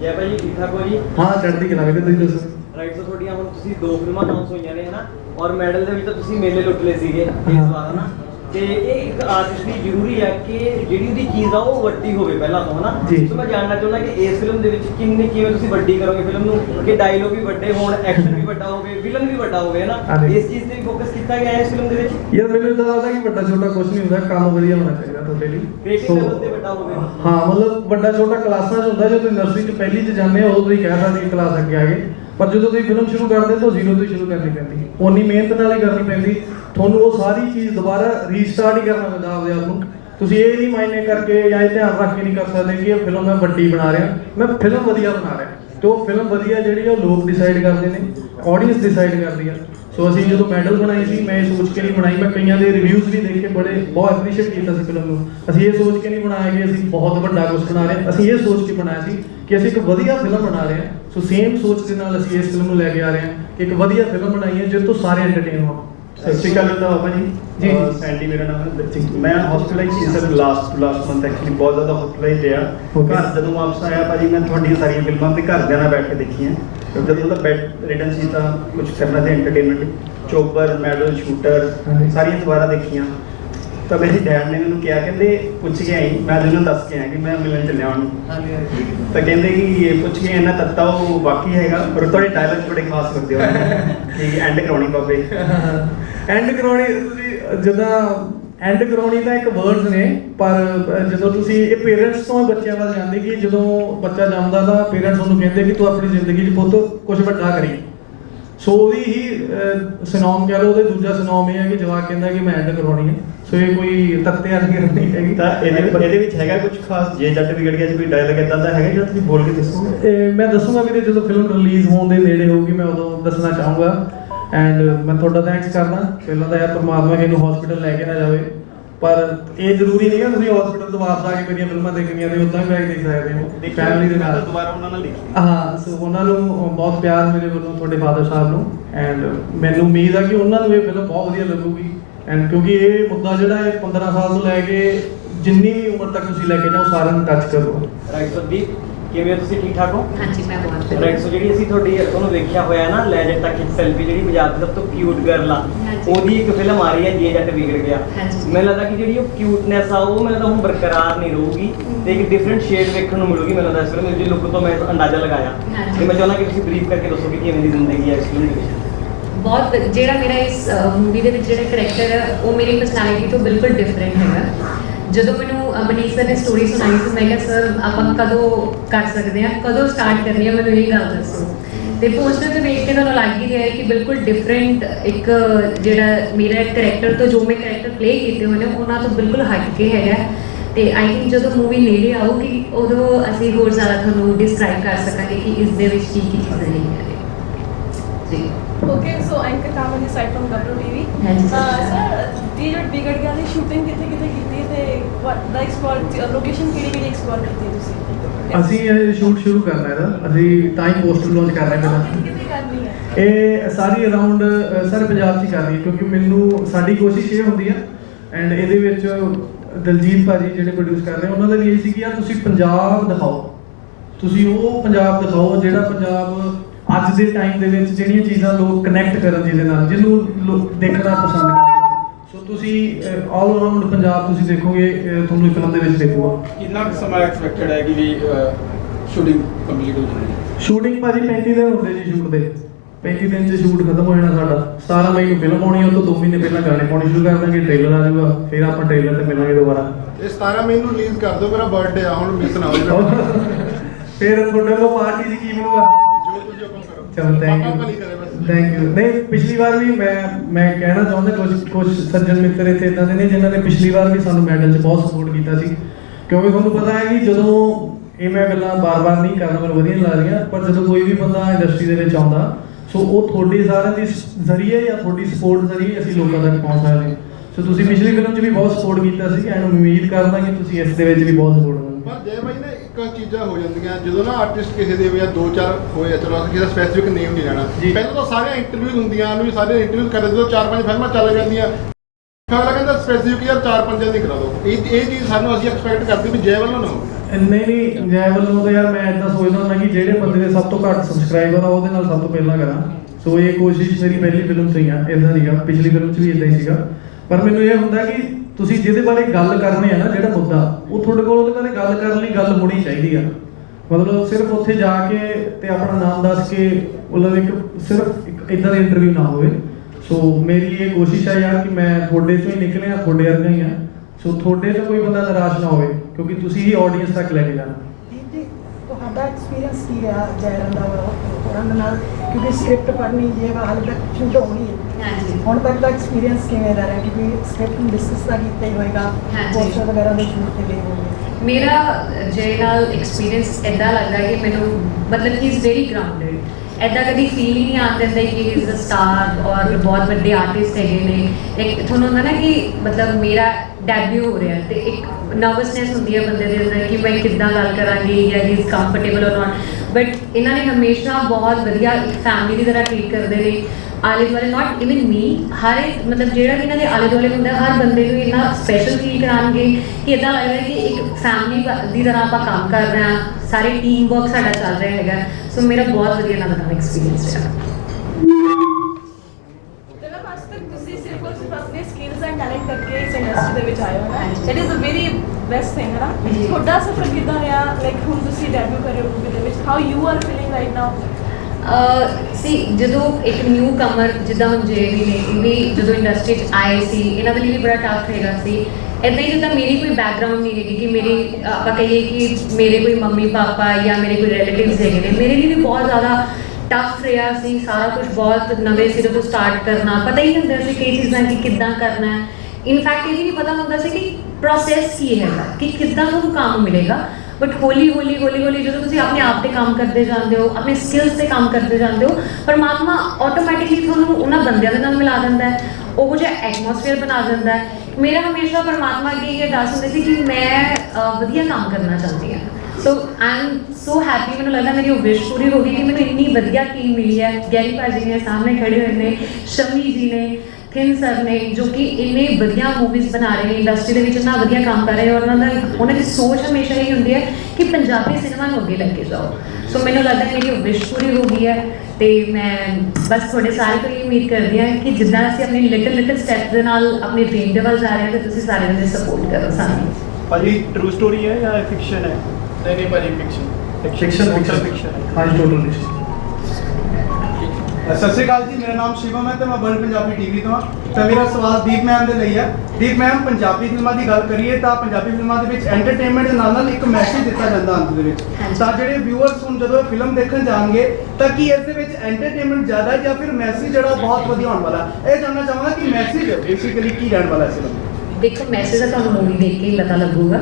ਜੈ ਭਾਈ ਠੀਕ ਠਾਕ ਹੋ ਜੀ? ਹਾਂ ਚੜ੍ਹਦੀ ਕਲਾ ਵਿੱਚ ਤੁਸੀਂ ਦੱਸੋ। ਰਾਈਟ ਸੋ ਤੁਹਾਡੀਆਂ ਹੁਣ ਤੁਸੀਂ ਦੋ ਫਿਲਮਾਂ ਅਨਾਉਂਸ ਹੋਈਆਂ ਨੇ ਹਨਾ? ਔਰ ਮੈਡਲ ਦੇ ਵਿੱਚ ਤਾਂ ਤੁਸੀਂ ਮੇਲੇ ਲੁੱਟ ਲਏ ਸੀਗੇ ਇਸ ਹਾਂ। ਵਾਰ ਹਨਾ? ਤੇ ਇਹ ਇੱਕ ਆਰਟਿਸਟ ਦੀ ਜ਼ਰੂਰੀ ਹੈ ਕਿ ਜਿਹੜੀ ਉਹਦੀ ਚੀਜ਼ ਆ ਉਹ ਵੱਡੀ ਹੋਵੇ ਪਹਿਲਾਂ ਤੋਂ ਹਨਾ? ਜੀ। ਸੋ ਮੈਂ ਜਾਣਨਾ ਚਾਹੁੰਦਾ ਕਿ ਇਸ ਫਿਲਮ ਦੇ ਵਿੱਚ ਕਿੰਨੇ ਕਿਵੇਂ ਤੁਸੀਂ ਵੱਡੀ ਕਰੋਗੇ ਫਿਲਮ ਨੂੰ? ਕਿ ਡਾਇਲੋਗ ਵੀ ਵੱਡੇ ਹੋਣ ਐਕਸ਼ਨ ਵੀ ਵੱਡਾ ਹੋਵੇ ਵਿਲਨ ਵੀ ਵੱਡਾ ਹੋਵੇ ਹਨਾ? ਹਾਂਜੀ। ਇਸ ਚੀਜ਼ ਤੇ ਵੀ ਫੋਕਸ ਕੀਤਾ ਗਿਆ ਹੈ ਇਸ ਫਿਲਮ ਦੇ ਵਿੱਚ? ਯਾਰ ਮੈਨੂੰ ਤਾਂ ਲੱਗਦਾ ਕਿ ਵੱਡਾ ਛੋਟਾ ਕੁਝ ਨਹੀਂ ਹੁੰਦਾ ਕੰਮ ਵਧੀਆ ਹੋਣਾ ਚਾਹੀਦਾ ਤੁਹਾਡੇ ਲਈ। ਸੋ- level ਤੇ ਵੱਡਾ ਹੋਵੇ। ਹਾਂ ਮਤਲਬ ਵੱਡਾ ਛੋਟਾ ਕਲਾਸਾਂ 'ਚ ਹੁੰਦਾ ਜਦੋਂ ਤੁਸੀਂ ਨਰਸਰੀ 'ਚ ਪਹਿਲੀ 'ਚ ਜਾਂਦੇ ਹੋ ਉਦੋਂ ਤੁਸੀਂ ਕਹਿ ਸਕਦੇ ਕਿ ਕਲਾਸ ਅੱਗੇ ਆ ਗਏ। ਪਰ ਜਦੋਂ ਤੁਸੀਂ ਫਿਲਮ ਸ਼ੁਰੂ ਕਰਦੇ ਹੋ ਤਾਂ ਜ਼ੀਰੋ ਤੋਂ ਹੀ ਸ਼ੁਰੂ ਕਰਨੀ ਪੈਂਦੀ ਹੈ। ਉਨੀ ਮਿਹਨਤ ਨਾਲ ਹੀ ਕਰਨੀ ਪੈਂਦੀ। ਤੁਹਾਨੂੰ ਉਹ ਸਾਰੀ ਚੀਜ਼ ਦੁਬਾਰਾ ਰੀਸਟਾਰਟ ਹੀ ਕਰਨਾ ਪੈਂਦਾ ਆਪਦੇ ਆਪ ਨੂੰ। ਤੁਸੀਂ ਇਹ ਨਹੀਂ ਮਾਇਨੇ ਕਰਕੇ ਜਾਂ ਇਹ ਧਿਆਨ ਰੱਖ ਕੇ ਨਹੀਂ ਕਰ ਸਕਦੇ ਕਿ ਇਹ ਫਿਲਮ ਮੈਂ ਵੱਡੀ ਬਣਾ ਰਿਹਾ, ਮੈਂ ਫਿਲਮ ਵਧੀਆ ਬਣਾ ਰਿਹਾ। ਤੇ ਉਹ ਫਿਲਮ ਵਧੀਆ ਜਿਹੜੀ ਆ, ਉਹ ਲੋਕ ਡਿਸਾਈਡ ਕਰਦੇ ਨੇ ਆਡੀਅנס ਡਿਸਾਈਡ ਕਰਦੀ ਆ। ਸੋ ਅਸੀਂ ਜਦੋਂ ਮੈਡਲ ਬਣਾਈ ਸੀ, ਮੈਂ ਇਹ ਸੋਚ ਕੇ ਨਹੀਂ ਬਣਾਈ, ਮੈਂ ਕਈਆਂ ਦੇ ਰਿਵਿਊਜ਼ ਵੀ ਦੇਖ ਕੇ ਬੜੇ, ਬਹੁਤ ਐਪਰੀਸ਼ੀਏਟ ਕੀਤਾ ਸੀ ਫਿਲਮ ਨੂੰ। ਅਸੀਂ ਇਹ ਸੋਚ ਕੇ ਨਹੀਂ ਬਣਾਇਆ ਕਿ ਅਸੀਂ ਬਹੁਤ ਵੱਡਾ ਕੁਝ ਬਣਾ ਰਹੇ। ਹਾਂ ਅਸੀਂ ਇਹ ਸੋਚ ਕੇ ਬਣਾਇਆ ਸੀ ਕਿ ਅਸੀਂ ਇੱਕ ਵਧੀਆ ਫਿਲਮ ਬਣਾ ਰਹੇ ਹਾਂ। ਸੋ ਸੇਮ ਸੋਚ ਦੇ ਨਾਲ ਅਸੀਂ ਇਸ ਫਿਲਮ ਨੂੰ ਲੈ ਕੇ ਆ ਰਹੇ ਹਾਂ ਕਿ ਇੱਕ ਵਧੀਆ ਫਿਲਮ ਬਣਾਈ ਹੈ ਜਿਸ ਤੋਂ ਸਾਰੇ ਐਂਟਰਟੇਨ ਹੋਣ। ਸਤਿ ਸ਼੍ਰੀ ਅਕਾਲ ਬਾਬਾ ਜੀ ਜੀ। ਸੈਂਡੀ ਮੇਰਾ ਨਾਮ ਹੈ ਜੀ ਮੈਂ ਹਸਪੀਟਲਾਈਜ਼ ਸੀ sir last last month actually ਬਹੁਤ ਜ਼ਿਆਦਾ ਹਸਪੀਟਲਾਈਜ਼ ਰਿਹਾ. ਘਰ ਜਦੋਂ ਵਾਪਸ ਆਇਆ ਭਾਜੀ ਮੈਂ ਤੁਹਾਡੀਆਂ ਸਾਰੀਆਂ ਫਿਲਮਾਂ ਤੇ ਘਰਦਿਆਂ ਨਾਲ ਬੈਠ ਕੇ ਦੇਖੀਆਂ ਜਦੋਂ ਦਾ ਬੈਡ ਰਿਟਨ ਸੀ ਤਾਂ ਕੁਝ ਕਰਨਾ ਸੀ ਐਂਟਰਟੇਨਮੈਂਟ ਚੋਪਰ ਮੈਡਲ ਸ਼ੂਟਰ। ਸਾਰੀਆਂ ਦੁਬਾਰਾ ਦੇਖੀਆਂ ਤਾਂ ਮੇਰੇ ਡੈਡ ਨੇ ਮੈਨੂੰ ਕਿਹਾ ਕਹਿੰਦੇ ਪੁੱਛ ਕੇ ਆਈ ਮੈਂ ਨੂੰ ਦੱਸ ਕੇ ਆਇਆ ਕਿ ਮੈਂ ਮਿਲਣ ਚੱਲਿਆ ਉਹਨੂੰ। ਤਾਂ ਕਹਿੰਦੇ ਕਿ ਇਹ ਪੁੱਛ ਕੇ ਇੰਨਾ ਤੱਤਾ ਉਹ ਬਾਕੀ ਹੈਗਾ ਪਰ ਤੁਹਾਡੇ ਡਾਇਲੌਗ ਬੜੇ ਖਾਸ ਕਰਦੇ ਹੋ ਕਿ ਐਂਡ ਕਰਾਉਣੀ ਪਵੇ ਐਂਡ ਕਰਾਉਣੀ ਤੁਸੀਂ ਜਦੋਂ ਐਂਡ ਕਰਾਉਣੀ ਤਾਂ ਇੱਕ ਵਰਡਸ ਨੇ ਪਰ ਜਦੋਂ ਤੁਸੀਂ ਇਹ ਪੇਰੈਂਟਸ ਤੋਂ ਬੱਚਿਆਂ ਵੱਲ ਜਾਂਦੇ ਕਿ ਜਦੋਂ ਬੱਚਾ ਜੰਮਦਾ ਤਾਂ ਪੇਰੈਂਟਸ ਉਹਨੂੰ ਕਹਿੰਦੇ ਕਿ ਤੂੰ ਆਪਣੀ ਜ਼ਿੰਦਗੀ 'ਚ ਪੁੱਤ ਕੁਝ ਵੱਡਾ ਕਰੀ। ਸੋ ਉਹਦੀ ਹੀ ਸਿਨੋਮ ਕਹ ਲਓ ਉਹਦੇ ਦੂਜਾ ਸਿਨੋਮ ਇਹ ਹੈ ਕਿ ਜਵਾਕ ਕਹਿੰਦਾ ਕਿ ਮੈਂ ਐਂਡ ਕਰਾਉਣੀ ਹੈ। ਸੋ ਇਹ ਕੋਈ ਤੱਤੇ ਵਾਲੀ ਗੱਲ ਨਹੀਂ ਹੈਗੀ। ਤਾਂ ਇਹਦੇ ਇਹਦੇ ਵਿੱਚ ਹੈਗਾ ਕੁਝ ਖਾਸ? ਜੇ ਜੱਟ ਵਿਗੜ ਗਿਆ ਜੀ ਕੋਈ ਡਾਇਲੌਗ ਇਦਾਂ ਦਾ ਹੈਗਾ ਜਿਹੜਾ ਤੁਸੀਂ ਬੋਲ ਕੇ ਦੱਸੋਗੇ? ਇਹ ਮੈਂ ਦੱਸੂਗਾ ਵੀਰੇ ਜਦੋਂ ਫਿਲਮ ਰਿਲੀਜ਼ ਹੋਣ ਦੇ ਨੇੜੇ ਹੋਊਗੀ ਮੈਂ ਉਦੋਂ ਦੱਸਣਾ ਚਾਹੂੰਗਾ। ਐਂਡ ਮੈਂ ਤੁਹਾਡਾ ਥੈਂਕਸ ਕਰਦਾ। ਪਹਿਲਾਂ ਤਾਂ ਇਹ ਪਰਮਾਤਮਾ ਕਿ ਇਹਨੂੰ ਹਸਪੀਟਲ ਲੈ ਕੇ ਨਾ ਜਾਵੇ। ਪਰ ਇਹ ਜ਼ਰੂਰੀ ਨਹੀਂ ਹੈ ਤੁਸੀਂ ਹਸਪੀਟਲ ਤੋਂ ਵਾਪਸ ਆ ਕੇ ਮੇਰੀਆਂ ਫਿਲਮਾਂ ਦੇਖਣੀਆਂ ਤੇ ਉਦਾਂ ਵੀ ਦੇਖ ਸਕਦੇ ਹੋ ਫੈਮਿਲੀ ਦੇ ਨਾਲ। ਦੁਬਾਰਾ ਉਹਨਾਂ ਨਾਲ ਦੇਖੀ। ਹਾਂ ਸੋ ਉਹਨਾਂ ਨੂੰ ਬਹੁਤ ਪਿਆਰ ਮੇਰੇ ਵੱਲੋਂ ਤੁਹਾਡੇ ਫਾਦਰ ਸਾਹਿਬ ਨੂੰ। ਐਂਡ ਮੈਨੂੰ ਉਮੀਦ ਆ ਕਿ ਉਹਨਾਂ ਨੂੰ ਇਹ ਫਿਲਮ ਬਹੁਤ ਵਧੀਆ ਲੱਗੂਗੀ। ਐਂਡ ਕਿਉਂਕਿ ਇਹ ਮੁੱਦਾ ਜਿਹੜਾ ਇਹ 15 ਸਾਲ ਤੋਂ ਲੈ ਕੇ ਜਿੰਨੀ ਵੀ ਉਮਰ ਤੱਕ ਤੁਸੀਂ ਲੈ ਕੇ ਜਾਓ ਸਾਰਿਆਂ ਨੂੰ ਟੱਚ ਕਰੂਗਾ। ਰਾਈਟ ਸੋ ਦੀ ਕਿਵੇਂ ਹੋ ਤੁਸੀਂ? ਠੀਕ ਠਾਕ ਹੋ? ਹਾਂਜੀ ਮੈਂ ਬਹੁਤ ਰਾਈਟ ਸੋ ਜਿਹੜੀ ਅਸੀਂ ਤੁਹਾਡੀ ਤੁਹਾਨੂੰ ਵੇਖਿਆ ਹੋਇਆ ਨਾ ਲੈਜੈਂਡ ਤੱਕ ਇੱਕ ਸੈਲਫੀ ਜਿਹੜੀ ਪੰਜਾਬ ਦੀ ਸਭ ਤੋਂ ਕਿਊਟ ਗਰਲ ਆ ਹਾਂਜੀ। ਉਹਦੀ ਇੱਕ ਫਿਲਮ ਆ ਰਹੀ ਹੈ ਜੇ ਜੱਟ ਵਿਗੜ ਗਿਆ। ਹਾਂਜੀ। ਮੈਨੂੰ ਲੱਗਦਾ ਕਿ ਜਿਹੜੀ ਉਹ ਕਿਊਟਨੈਸ ਆ ਉਹ ਮੈਨੂੰ ਲੱਗਦਾ ਹੁਣ ਬਰਕਰਾਰ ਨਹੀਂ ਰਹੂਗੀ ਤੇ ਇੱਕ ਡਿਫਰੈਂਟ ਸ਼ੇਡ ਵੇਖਣ ਨੂੰ ਮਿਲੂਗੀ ਮੈਨੂੰ ਲੱਗਦਾ ਇਸ ਫਿਲਮ ਦੀ ਲੁੱਕ ਤੋਂ ਮੈਂ ਅੰਦਾਜ਼ਾ ਲਗਾਇਆ। ਹਾਂਜੀ। ਤੇ ਮੈਂ ਚਾਹੁੰਦਾ ਕਿ ਤੁਸੀਂ ਬਰੀਫ ਕਰਕੇ ਦੱਸੋ ਕਿ ਕਿਵੇਂ ਦੀ ਜ਼ਿੰਦਗੀ ਹੈ ਇਸ ਫਿਲਮ ਦੇ ਵਿੱਚ। ਬਹੁਤ ਜਿਹੜਾ ਮੇਰਾ ਇਸ ਮੂਵੀ ਦੇ ਵਿੱਚ ਜਿਹੜਾ ਕਰੈਕਟਰ ਹੈ ਉਹ ਮੇਰੀ ਪਰਸਨੈਲਿਟੀ ਤੋਂ ਬਿਲਕੁਲ ਡਿਫਰੈਂਟ ਹੈਗਾ। ਜਦੋਂ ਮੈਨੂੰ ਅ, ਸਰ ਨੇ ਸਟੋਰੀ ਸੁਣਾਈ ਸੀ। ਮੈਂ ਕਿਹਾ ਸਰ ਆਪਾਂ ਕਦੋਂ ਕਰ ਸਕਦੇ ਹਾਂ? ਕਦੋਂ ਸਟਾਰਟ ਕਰਨੀ ਹੈ? ਮੈਨੂੰ ਇਹ ਗੱਲ ਦੱਸੋ। ਤੇ ਪੋਸਟਰ ਤੇ ਵੇਖ ਕੇ ਤੁਹਾਨੂੰ ਲੱਗ ਹੀ ਰਿਹਾ ਹੈ ਕਿ ਬਿਲਕੁਲ ਡਿਫਰੈਂਟ ਇੱਕ ਜਿਹੜਾ ਮੇਰਾ ਕਰੈਕਟਰ ਤੋਂ ਜੋ ਮੈਂ ਕਰੈਕਟਰ ਪਲੇ ਕੀਤੇ ਹੋਏ ਨੇ ਉਹਨਾਂ ਤੋਂ ਬਿਲਕੁਲ ਹਟ ਕੇ ਹੈਗਾ ਤੇ ਆਈ ਥਿੰਕ ਜਦੋਂ ਮੂਵੀ ਨੇੜੇ ਆਊਗੀ ਉਦੋਂ ਅਸੀਂ ਹੋਰ ਜ਼ਿਆਦਾ ਤੁਹਾਨੂੰ ਡਿਸਕ੍ਰਾਈਬ ਕਰ ਸਕਾਂਗੇ ਕਿ ਇਸ ਦੇ ਵਿੱਚ ਕੀ ਕੀ ਚੀਜ਼ਾਂ ਨੇ। ਜੀ। ਹਾਂਜੀ Uh, sir. sir, ਦੀ ਜੋ ਵਿਗੜ ਗਿਆ ਦੀ ਸ਼ੂਟਿੰਗ ਕਿੱਥੇ ਕਿੱਥੇ ਕੀਤੀ ਤੇ what ਦਾ ਐਕਸਪਲੋਰ ਲੋਕੇਸ਼ਨ ਕਿਹੜੀ ਕਿਹੜੀ ਐਕਸਪਲੋਰ ਕੀਤੀ ਤੁਸੀਂ ਅਸੀਂ ਇਹ ਸ਼ੂਟ ਸ਼ੁਰੂ ਕਰਨਾ ਇਹਦਾ ਅਸੀਂ ਤਾਂ ਹੀ ਪੋਸਟਰ ਲਾਂਚ ਕਰ ਰਹੇ ਪਹਿਲਾਂ। ਕਿਤੇ ਕਰਨੀ ਹੈ? ਇਹ ਸਾਰੀ ਅਰਾਊਂਡ ਸਾਰੇ ਪੰਜਾਬ 'ਚ ਹੀ ਕਰਨੀ ਕਿਉਂਕਿ ਮੈਨੂੰ ਸਾਡੀ ਕੋਸ਼ਿਸ਼ ਇਹ ਹੁੰਦੀ ਆ ਐਂਡ ਇਹਦੇ ਵਿੱਚ ਦਲਜੀਤ ਭਾਜੀ ਜਿਹੜੇ ਪ੍ਰੋਡਿਊਸ ਕਰ ਰਹੇ ਉਹਨਾਂ ਦਾ ਵੀ ਇਹ ਸੀ ਕਿ ਯਾਰ ਤੁਸੀਂ ਪੰਜਾਬ ਦਿਖਾਓ। ਤੁਸੀਂ ਉਹ ਪੰਜਾਬ ਦਿਖਾਓ ਜਿਹੜਾ ਪੰਜਾਬ ਅੱਜ ਦੇ ਟਾਈਮ ਦੇ ਵਿੱਚ ਜਿਹੜੀਆਂ ਚੀਜ਼ਾਂ ਲੋਕ ਕਨੈਕਟ ਕਰਨ ਜਿਹਦੇ ਨਾਲ ਜਿਹਨੂੰ ਲੋਕ ਦੇਖਣਾ ਪਸੰਦ ਕਰਦੇ ਸੋ ਤੁਸੀਂ ਆਲ ਅਰਾਊਂਡ ਪੰਜਾਬ ਤੁਸੀਂ ਦੇਖੋਗੇ ਤੁਹਾਨੂੰ ਫਿਲਮ ਦੇ ਵਿੱਚ ਦੇਖੂਗਾ। ਕਿੰਨਾ ਕੁ ਸਮਾਂ ਐਕਸਪੈਕਟਡ ਹੈ ਕਿ ਵੀ ਸ਼ੂਟਿੰਗ ਕੰਪਲੀਟ ਹੋ ਜਾਣੀ ਸ਼ੂਟਿੰਗ ਭਾਜੀ 35 ਦਿਨ ਹੁੰਦੇ ਜੀ ਸ਼ੂਟ ਦੇ। 35 ਦਿਨ 'ਚ ਸ਼ੂਟ ਖਤਮ ਹੋ ਜਾਣਾ ਸਾਡਾ। 17 ਮਈ ਨੂੰ ਫਿਲਮ ਆਉਣੀ ਹੈ ਉਹ ਤੋਂ 2 ਮਹੀਨੇ ਪਹਿਲਾਂ ਗਾਣੇ ਪਾਉਣੇ ਸ਼ੁਰੂ ਕਰ ਦਾਂਗੇ ਟ੍ਰੇਲਰ ਆ ਜਾਊਗਾ ਫਿਰ ਆਪਾਂ ਟ੍ਰੇਲਰ ਤੇ ਮਿਲਾਂਗੇ ਦੁਬਾਰਾ। ਇਹ 17 ਮਈ ਨੂੰ ਰਿਲੀਜ਼ ਕਰ ਦਿਓ ਮੇਰਾ ਬਰਥਡੇ ਆ ਹੁਣ ਮਿਸ ਨਾ ਹੋ ਜਾਵੇ ਫਿਰ ਤੁਹਾਡੇ ਕੋਲ ਪਾਰਟੀ 'ਚ ਕੀ ਮਿਲੂਗਾ? ਚਲੋ ਥੈਂਕ ਯੂ ਥੈਂਕ ਯੂ ਨਹੀਂ ਪਿਛਲੀ ਵਾਰ ਵੀ ਮੈਂ ਮੈਂ ਕਹਿਣਾ ਚਾਹੁੰਦਾ ਕੁਝ ਕੁਝ ਸੱਜਣ ਮਿੱਤਰ ਇੱਥੇ ਇਦਾਂ ਦੇ ਨੇ ਜਿਨ੍ਹਾਂ ਨੇ ਪਿਛਲੀ ਵਾਰ ਵੀ ਸਾਨੂੰ ਮੈਡਲ 'ਚ ਬਹੁਤ ਸਪੋਰਟ ਕੀਤਾ ਸੀ। ਕਿਉਂਕਿ ਤੁਹਾਨੂੰ ਪਤਾ ਹੈ ਕਿ ਜਦੋਂ ਇਹ ਮੈਂ ਗੱਲਾਂ ਬਾਰ-ਬਾਰ ਨਹੀਂ ਕਰਨਾ ਮੈਨੂੰ ਵਧੀਆ ਲੱਗ ਰਹੀਆਂ ਪਰ ਜਦੋਂ ਕੋਈ ਵੀ ਬੰਦਾ ਇੰਡਸਟਰੀ ਦੇ ਵਿੱਚ ਆਉਂਦਾ ਸੋ ਉਹ ਤੁਹਾਡੇ ਸਾਰਿਆਂ ਦੀ ਜ਼ਰੀਏ ਜਾਂ ਤੁਹਾਡੀ ਸਪੋਰਟ ਜ਼ਰੀਏ ਅਸੀਂ ਲੋਕਾਂ ਤੱਕ ਪਹੁੰਚ ਸਕਦੇ ਸੋ ਤੁਸੀਂ ਪਿਛਲੀ ਫਿਲਮ 'ਚ ਵੀ ਬਹੁਤ ਸਪੋਰਟ ਕੀਤਾ ਸੀ ਐਂਡ ਉਮੀਦ ਕਰਦਾ ਕਿ ਤੁਸੀਂ ਇਸ ਦੇ ਵਿੱਚ ਵੀ ਬਹੁਤ ਸਪੋਰਟ ਕਰੋਗੇ। ਪਰ ਜੇ ਬਾਈ ਨਾ ਇੱਕ ਚੀਜ਼ਾਂ ਹੋ ਜਾਂਦੀਆਂ। ਜਦੋਂ ਨਾ ਆਰਟਿਸਟ ਕਿਸੇ ਦੇ ਜਾਂ ਦੋ ਚਾਰ ਹੋਏ ਆ, ਚਲੋ ਅਸੀਂ ਕਿਸੇ ਸਪੈਸੀਫਿਕ ਨੇਮ ਨਹੀਂ ਲੈਣਾ। ਜੀ। ਪਹਿਲਾਂ ਤਾਂ ਸਾਰੀਆਂ ਇੰਟਰਵਿਊ ਹੁੰਦੀਆਂ ਨੂੰ ਸਾਰੇ ਇੰਟਰਵਿਊ ਕਰਦੇ ਜਦੋਂ ਚਾਰ ਪੰਜ ਫਿਲਮਾਂ ਚੱਲ ਜਾਂਦੀਆਂ। ਫਿਰ ਅਗਲਾ ਕਹਿੰਦਾ ਸਪੈਸੀਫਿਕ ਯਾਰ ਚਾਰ ਪੰਜਾਂ ਦੀ ਕਰਾ ਦਿਓ ਇਹ ਇਹ ਚੀਜ਼ ਸਾਨੂੰ ਅਸੀਂ ਐਕਸਪੈਕਟ ਕਰਦੇ ਵੀ ਜੈ ਵੱਲੋਂ ਨਾ ਹੋਵੇ। ਨਹੀਂ ਨਹੀਂ ਜੈ ਵੱਲੋਂ ਤਾਂ ਯਾਰ ਮੈਂ ਇਦਾਂ ਸੋਚਦਾ ਹੁੰਦਾ ਕਿ ਜਿਹੜੇ ਬੰਦੇ ਦੇ ਸਭ ਤੋਂ ਘੱਟ ਸਬਸਕ੍ਰਾਈਬਰ ਆ ਉਹਦੇ ਨਾਲ ਸਭ ਤੋਂ ਪਹਿਲਾਂ ਕਰਾਂ। ਸੋ ਇਹ ਕੋਸ਼ਿਸ਼ ਮੇਰੀ ਪਹਿਲੀ ਫਿਲਮ 'ਚ ਹੀ ਆ ਇਦਾਂ ਨਹੀਂਗਾ ਪਿਛਲੀ ਫਿਲਮ 'ਚ ਵੀ ਇਦਾਂ ਹੀ ਸੀਗਾ। ਪਰ ਮੈਨੂੰ ਇਹ ਹੁੰਦਾ ਕਿ ਤੁਸੀਂ ਜਿਹਦੇ ਬਾਰੇ ਗੱਲ ਕਰਨੀ ਹੈ ਨਾ, ਜਿਹੜਾ ਮੁੱਦਾ, ਉਹ ਤੁਹਾਡੇ ਕੋਲ ਉਹਦੇ ਬਾਰੇ ਗੱਲ ਕਰਨ ਲਈ ਗੱਲ ਹੋਣੀ ਚਾਹੀਦੀ ਆ। ਮਤਲਬ ਸਿਰਫ ਉੱਥੇ ਜਾ ਕੇ ਤੇ ਆਪਣਾ ਨਾਮ ਦੱਸ ਕੇ, ਮਤਲਬ ਇੱਕ ਸਿਰਫ ਇੱਕ ਇਦਾਂ ਦੀ ਇੰਟਰਵਿਊ ਨਾ ਹੋਵੇ। ਸੋ ਮੇਰੀ ਇਹ ਕੋਸ਼ਿਸ਼ ਹੈ ਯਾਰ ਕਿ ਮੈਂ ਤੁਹਾਡੇ ਚੋਂ ਹੀ ਨਿਕਲਿਆ, ਤੁਹਾਡੇ ਵਰਗਾ ਹੀ ਆ। ਸੋ ਤੁਹਾਡੇ ਤੋਂ ਕੋਈ ਬੰਦਾ ਨਿਰਾਸ਼ ਨਾ ਹੋਵੇ, ਕਿਉਂਕਿ ਤੁਸੀਂ ਹੀ ਆਡੀਅנס ਤੱਕ ਲੈ ਕੇ ਜਾਣਾ। ਤੁਹਾਡਾ ਐਕਸਪੀਰੀਅੰਸ ਕੀ ਰਿਹਾ ਜੈਰਨ ਦਾ ਉਹਨਾਂ ਨਾਲ ਕਿਉਂਕਿ ਸਕ੍ਰਿਪਟ ਪੜ੍ਹਨੀ ਜੇ, ਹਾਲ ਤੱਕ ਸ਼ੂਟ ਹੋਣੀ ਹੈ। ਹਾਂਜੀ। ਹੁਣ ਤੱਕ ਦਾ ਐਕਸਪੀਰੀਅੰਸ ਕਿਵੇਂ ਦਾ ਰਿਹਾ? ਕਿਉਂਕਿ ਸਕ੍ਰਿਪਟ ਨੂੰ ਡਿਸਕਸ ਤਾਂ ਕੀਤਾ ਹੀ ਹੋਏਗਾ। ਹਾਂਜੀ। ਪੋਸਟਰ ਵਗੈਰਾ ਦੇ ਸ਼ੂਟ ਤੇ ਗਏ ਹੋਣਗੇ। ਮੇਰਾ ਜੇ ਨਾਲ ਐਕਸਪੀਰੀਅੰਸ ਐਦਾਂ ਲੱਗਦਾ ਕਿ ਮੈਨੂੰ ਮਤਲਬ ਹੀ ਇਜ਼ ਵੈਰੀ ਗਰਾਊਂਡਡ ਐਦਾਂ ਕਦੀ ਫੀਲ ਹੀ ਨਹੀਂ ਆਉਂਦਾ ਹੁੰਦਾ ਕਿ ਇਜ਼ ਅ ਸਟਾਰ ਔਰ ਬਹੁਤ ਵੱਡੇ ਆਰਟਿਸਟ ਹੈਗੇ ਨੇ। ਇੱਕ ਤੁਹਾਨੂੰ ਹੁੰਦਾ ਨਾ ਕਿ ਮਤਲਬ ਮੇਰਾ ਡੈਬਿਊ ਹੋ ਰਿਹਾ ਤੇ ਇੱਕ ਨਰਵਸਨੈਸ ਹੁੰਦੀ ਹੈ ਬੰਦੇ ਦੇ ਅੰਦਰ ਕਿ ਮੈਂ ਕਿੱਦਾਂ ਗੱਲ ਕਰਾਂਗੀ ਜਾਂ he is comfortable or not but ਇਹਨਾਂ ਨੇ ਹਮੇਸ਼ਾ ਬਹੁਤ ਵਧੀਆ ਇੱਕ ਫੈਮਿਲੀ ਦੀ ਤਰ੍ਹਾਂ ਟ੍ਰੀਟ ਕਰਦੇ ਨੇ। ਆਲੇ ਦੁਆਲੇ ਨਾਟ ਇਵਨ ਮੀ ਹਰ ਇੱਕ ਮਤਲਬ ਜਿਹੜਾ ਵੀ ਇਹਨਾਂ ਦੇ ਆਲੇ ਦੁਆਲੇ ਹੁੰਦਾ ਹਰ ਬੰਦੇ ਨੂੰ ਇੰਨਾ ਸਪੈਸ਼ਲ ਫੀਲ ਕਰਾਂਗੇ ਕਿ ਇਦਾਂ ਲੱਗਦਾ ਕਿ ਇੱਕ ਫੈਮਿਲੀ ਦੀ ਤਰ੍ਹਾਂ ਆਪਾਂ ਕੰਮ ਕਰ ਰਹੇ ਹਾਂ ਸਾਰੇ ਟੀਮ ਵਰਕ ਸਾਡਾ ਚੱਲ ਰਿਹਾ ਹੈਗਾ। ਸੋ ਮੇਰਾ ਬਹੁਤ ਵਧੀਆ ਨਾਲ ਦਾ ਐਕਸਪੀਰੀਅੰਸ ਰਿਹਾ। That is a very best thing ਹੈ ਨਾ। ਤੁਹਾਡਾ ਸਫ਼ਰ ਕਿੱਦਾਂ ਰਿਹਾ? ਲਾਈਕ ਹੁਣ ਤੁਸੀਂ ਡੈਬਿਊ ਕਰ ਰਹੇ ਹੋ ਮੂਵੀ ਦੇ ਵਿੱਚ how you are feeling right now ਸੀ, ਜਦੋਂ ਇੱਕ ਨਿਊ ਕਮਰ ਜਿੱਦਾਂ ਹੁਣ ਜੇ ਵੀ ਨੇ, ਇਹ ਵੀ ਜਦੋਂ ਇੰਡਸਟਰੀ 'ਚ ਆਏ ਸੀ, ਇਹਨਾਂ ਦੇ ਲਈ ਵੀ ਬੜਾ ਟਫ ਹੈਗਾ ਸੀ। ਇਦਾਂ ਹੀ ਜਿੱਦਾਂ ਮੇਰੀ ਕੋਈ ਬੈਕਗ੍ਰਾਉਂਡ ਨਹੀਂ ਹੈਗੀ ਕਿ ਮੇਰੀ ਆਪਾਂ ਕਹੀਏ ਕਿ ਮੇਰੇ ਕੋਈ ਮੰਮੀ, ਪਾਪਾ ਜਾਂ ਮੇਰੇ ਕੋਈ ਰਿਲੇਟਿਵਸ ਹੈਗੇ ਨੇ, ਮੇਰੇ ਲਈ ਵੀ ਬਹੁਤ ਜ਼ਿਆਦਾ ਟਫ ਰਿਹਾ ਸੀ, ਸਾਰਾ ਕੁਝ ਬਹੁਤ ਨਵੇਂ ਸਿਰੇ ਤੋਂ ਸਟਾਰਟ ਕਰਨਾ। ਪਤਾ ਹੀ ਨਹੀਂ ਹੁੰਦਾ ਸੀ ਕਈ ਚੀਜ਼ਾਂ ਕਿ ਕਿੱਦਾਂ ਕਰਨਾ ਹੈ। ਇਨਫੈਕਟ ਇਹ ਵੀ ਨਹੀਂ ਪਤਾ ਹੁੰਦਾ ਸੀ ਕਿ ਪ੍ਰੋਸੈਸ ਕੀ ਹੈਗਾ, ਕਿ ਕਿੱਦਾਂ ਤੁਹਾਨੂੰ ਕੰਮ ਮਿਲੇਗਾ। ਬਟ ਹੌਲੀ ਹੌਲੀ ਹੌਲੀ ਹੌਲੀ ਜਦੋਂ ਤੁਸੀਂ ਆਪਣੇ ਆਪ ਤੇ ਕੰਮ ਕਰਦੇ ਜਾਂਦੇ ਹੋ, ਆਪਣੇ ਸਕਿੱਲਸ ਤੇ ਕੰਮ ਕਰਦੇ ਜਾਂਦੇ ਹੋ, ਪਰਮਾਤਮਾ ਆਟੋਮੈਟਿਕਲੀ ਤੁਹਾਨੂੰ ਉਹਨਾਂ ਬੰਦਿਆਂ ਦੇ ਨਾਲ ਮਿਲਾ ਦਿੰਦਾ ਹੈ। ਉਹ ਜਿਹਾ ਐਟਮੋਸਫੇਅਰ ਬਣਾ ਦਿੰਦਾ ਹੈ। ਮੇਰਾ ਹਮੇਸ਼ਾ ਪਰਮਾਤਮਾ ਅੱਗੇ ਇਹ ਅਰਦਾਸ ਹੁੰਦੀ ਸੀ ਕਿ ਮੈਂ ਵਧੀਆ ਕੰਮ ਕਰਨਾ ਚਾਹੁੰਦੀ ਹਾਂ। ਸੋ ਆਈ ਐਮ ਸੋ ਹੈਪੀ ਮੈਨੂੰ ਲੱਗਦਾ ਮੇਰੀ ਉਹ ਵਿਸ਼ ਪੂਰੀ ਹੋ ਗਈ ਕਿ ਮੈਨੂੰ ਇੰਨੀ ਵਧੀਆ ਟੀਮ ਮਿਲੀ ਹੈ। ਗੈਰੀ ਭਾਜੀ ਨੇ, ਸਾਹਮਣੇ ਖੜੇ ਹੋਏ ਨੇ, ਸ਼ਮੀ ਜੀ ਨੇ ਥਿੰਨ ਸਰ ਨੇ ਜੋ ਕਿ ਇੰਨੇ ਵਧੀਆ ਮੂਵੀਜ਼ ਬਣਾ ਰਹੇ ਨੇ ਇੰਡਸਟਰੀ ਦੇ ਵਿੱਚ ਇੰਨਾ ਵਧੀਆ ਕੰਮ ਕਰ ਰਹੇ ਨੇ ਔਰ ਉਹਨਾਂ ਦਾ ਉਹਨਾਂ ਦੀ ਸੋਚ ਹਮੇਸ਼ਾ ਇਹ ਹੁੰਦੀ ਹੈ ਕਿ ਪੰਜਾਬੀ ਸਿਨੇਮਾ ਨੂੰ ਅੱਗੇ ਲੈ ਕੇ ਜਾਓ। ਸੋ ਮੈਨੂੰ ਲੱਗਦਾ ਮੇਰੀ ਵਿਸ਼ ਪੂਰੀ ਹੋ ਗਈ ਹੈ ਤੇ ਮੈਂ ਬਸ ਤੁਹਾਡੇ ਸਾਰੇ ਤੋਂ ਇਹ ਉਮੀਦ ਕਰਦੀ ਹਾਂ ਕਿ ਜਿੱਦਾਂ ਅਸੀਂ ਆਪਣੀ ਲਿਟਲ ਲਿਟਲ ਸਟੈਪ ਦੇ ਨਾਲ ਆਪਣੀ ਡ੍ਰੀਮ ਦੇ ਵੱਲ ਜਾ ਰਹੇ ਹਾਂ ਤੇ ਤੁਸੀਂ ਸਾਰੇ ਜਣੇ ਸਪੋਰਟ ਕਰੋ ਸਾਨੂੰ। ਭਾਜੀ ਟਰੂ ਸਟੋਰੀ ਹੈ ਜਾਂ ਫਿਕਸ਼ਨ ਹੈ? ਨਹੀਂ ਨਹੀਂ ਭਾਜੀ ਫਿਕਸ਼ਨ ਫਿਕਸ਼ਨ ਫਿਕਸ਼ਨ ਹੈ। ਟੋਟਲ ਫਿਕਸ਼ਨ ਸਤਿ ਸ਼੍ਰੀ ਅਕਾਲ ਜੀ ਮੇਰਾ ਨਾਮ ਸ਼ਿਵਮ ਹੈ ਤੇ ਮੈਂ ਵਰਲਡ ਪੰਜਾਬੀ ਟੀਵੀ ਤੋਂ ਹਾਂ। ਤੇ ਮੇਰਾ ਸਵਾਲ ਦੀਪ ਮੈਮ ਦੇ ਲਈ ਹੈ। ਦੀਪ ਮੈਮ ਪੰਜਾਬੀ ਫਿਲਮਾਂ ਦੀ ਗੱਲ ਕਰੀਏ ਤਾਂ ਪੰਜਾਬੀ ਫਿਲਮਾਂ ਦੇ ਵਿੱਚ ਐਂਟਰਟੇਨਮੈਂਟ ਦੇ ਨਾਲ ਨਾਲ ਇੱਕ ਮੈਸੇਜ ਦਿੱਤਾ ਜਾਂਦਾ ਅੰਤ ਦੇ ਵਿੱਚ। ਤਾਂ ਜਿਹੜੇ ਵਿਊਅਰਸ ਹੁਣ ਜਦੋਂ ਫਿਲਮ ਦੇਖਣ ਜਾਣਗੇ ਤਾਂ ਕੀ ਇਸ ਦੇ ਵਿੱਚ ਐਂਟਰਟੇਨਮੈਂਟ ਜ਼ਿਆਦਾ ਹੈ ਜਾਂ ਫਿਰ ਮੈਸੇਜ ਜਿਹੜਾ ਬਹੁਤ ਵਧੀਆ ਹੋਣ ਵਾਲਾ? ਇਹ ਜਾਣਨਾ ਚਾਹਾਂਗਾ ਕਿ ਮੈਸੇਜ ਬੇਸਿਕਲੀ ਕੀ ਰਹਿਣ ਵਾਲਾ ਹੈ ਇਸ ਫਿਲਮ ਦੇਖੋ ਮੈਸੇਜ ਤਾਂ ਤੁਹਾਨੂੰ ਮੂਵੀ ਦੇਖ ਕੇ ਹੀ ਪਤਾ ਲੱਗੂਗਾ।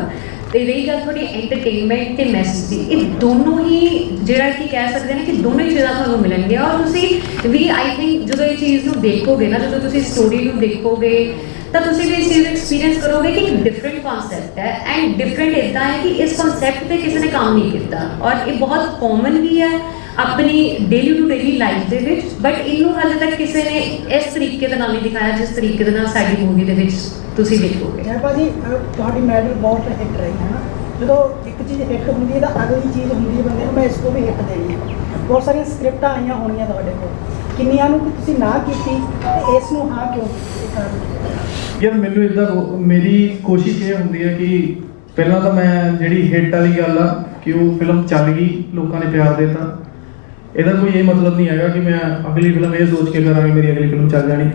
ਤੇ ਰਹੀ ਗੱਲ ਤੁਹਾਡੀ ਐਂਟਰਟੇਨਮੈਂਟ ਤੇ ਮੈਸੇਜ ਦੀ। ਇਹ ਦੋਨੋਂ ਹੀ ਜਿਹੜਾ ਕਿ ਕਹਿ ਸਕਦੇ ਨੇ ਕਿ ਦੋਨੋਂ ਹੀ ਚੀਜ਼ਾਂ ਤੁਹਾਨੂੰ ਮਿਲਣਗੀਆਂ। ਔਰ ਤੁਸੀਂ ਵੀ ਆਈ ਥਿੰਕ ਜਦੋਂ ਇਹ ਚੀਜ਼ ਨੂੰ ਦੇਖੋਗੇ ਨਾ, ਜਦੋਂ ਤੁਸੀਂ ਸਟੋਰੀ ਨੂੰ ਦੇਖੋਗੇ, ਤਾਂ ਤੁਸੀਂ ਵੀ ਇਸ ਚੀਜ਼ ਨੂੰ ਐਕਸਪੀਰੀਅੰਸ ਕਰੋਗੇ ਕਿ ਇੱਕ ਡਿਫਰੈਂਟ ਕਨਸੈਪਟ ਹੈ। ਐਂਡ ਡਿਫਰੈਂਟ ਇਦਾਂ ਹੈ ਕਿ ਇਸ ਕਨਸੈਪਟ ਤੇ ਕਿਸੇ ਨੇ ਕੰਮ ਨਹੀਂ ਕੀਤਾ। ਔਰ ਇਹ ਬਹੁਤ ਕਾਮਨ ਵੀ ਹੈ ਆਪਣੀ ਡੇਲੀ ਟੂ ਡੇਲੀ ਲਾਈਫ ਦੇ ਵਿੱਚ। ਬਟ ਇਹਨੂੰ ਹਾਲੇ ਤੱਕ ਕਿਸੇ ਨੇ ਇਸ ਤਰੀਕੇ ਦੇ ਨਾਲ ਨਹੀਂ ਦਿਖਾਇਆ, ਜਿਸ ਤਰੀਕੇ ਦੇ ਨਾਲ ਸਾਡੀ ਮੂਵੀ ਦੇ ਵਿੱਚ ਤੁਸੀਂ ਦੇਖੋਗੇ। ਜੈ ਭਾਜੀ ਅਹ ਤੁਹਾਡੀ ਮੈਡਲ ਬਹੁਤ ਹਿੱਟ ਰਹੀ ਹੈ ਨਾ। ਜਦੋਂ ਇੱਕ ਚੀਜ਼ ਹਿੱਟ ਹੁੰਦੀ ਹੈ ਤਾਂ ਅਗਲੀ ਚੀਜ਼ ਹੁੰਦੀ ਹੈ ਬੰਦੇ ਨੂੰ ਮੈਂ ਇਸ ਤੋਂ ਵੀ ਹਿੱਟ ਦੇਣੀ ਹੈ। ਬਹੁਤ ਸਾਰੀਆਂ ਸਕ੍ਰਿਪਟਾਂ ਆਈਆਂ ਹੋਣੀਆਂ ਤੁਹਾਡੇ ਕੋਲ। ਕਿੰਨੀਆਂ ਨੂੰ ਤੁਸੀਂ ਨਾ ਕੀਤੀ ਤੇ ਇਸ ਨੂੰ ਹਾਂ ਕਿਉਂ ਕੀਤੀ? ਇਹ ਕਾਰਨ ਕੀ ਹੈ? ਯਾਰ ਮੈਨੂੰ ਇਦਾਂ ਮੇਰੀ ਕੋਸ਼ਿਸ਼ ਇਹ ਹੁੰਦੀ ਹੈ ਕਿ ਪਹਿਲਾਂ ਤਾਂ ਮੈਂ ਜਿਹੜੀ ਹਿੱਟ ਵਾਲੀ ਗੱਲ ਆ ਕਿ ਉਹ ਫਿਲਮ ਚੱਲ ਗਈ ਲੋਕਾਂ ਨੇ ਪਿਆਰ ਦਿੱਤਾ। ਇਹਦਾ ਕੋਈ ਇਹ ਮਤਲਬ ਨਹੀਂ ਹੈਗਾ ਕਿ ਮੈਂ ਅਗਲੀ ਫਿਲਮ ਇਹ ਸੋਚ ਕੇ ਕਰਾਂਗੀ ਮੇਰੀ ਅਗਲੀ ਫਿਲਮ ਚੱਲ ਜਾਣੀ।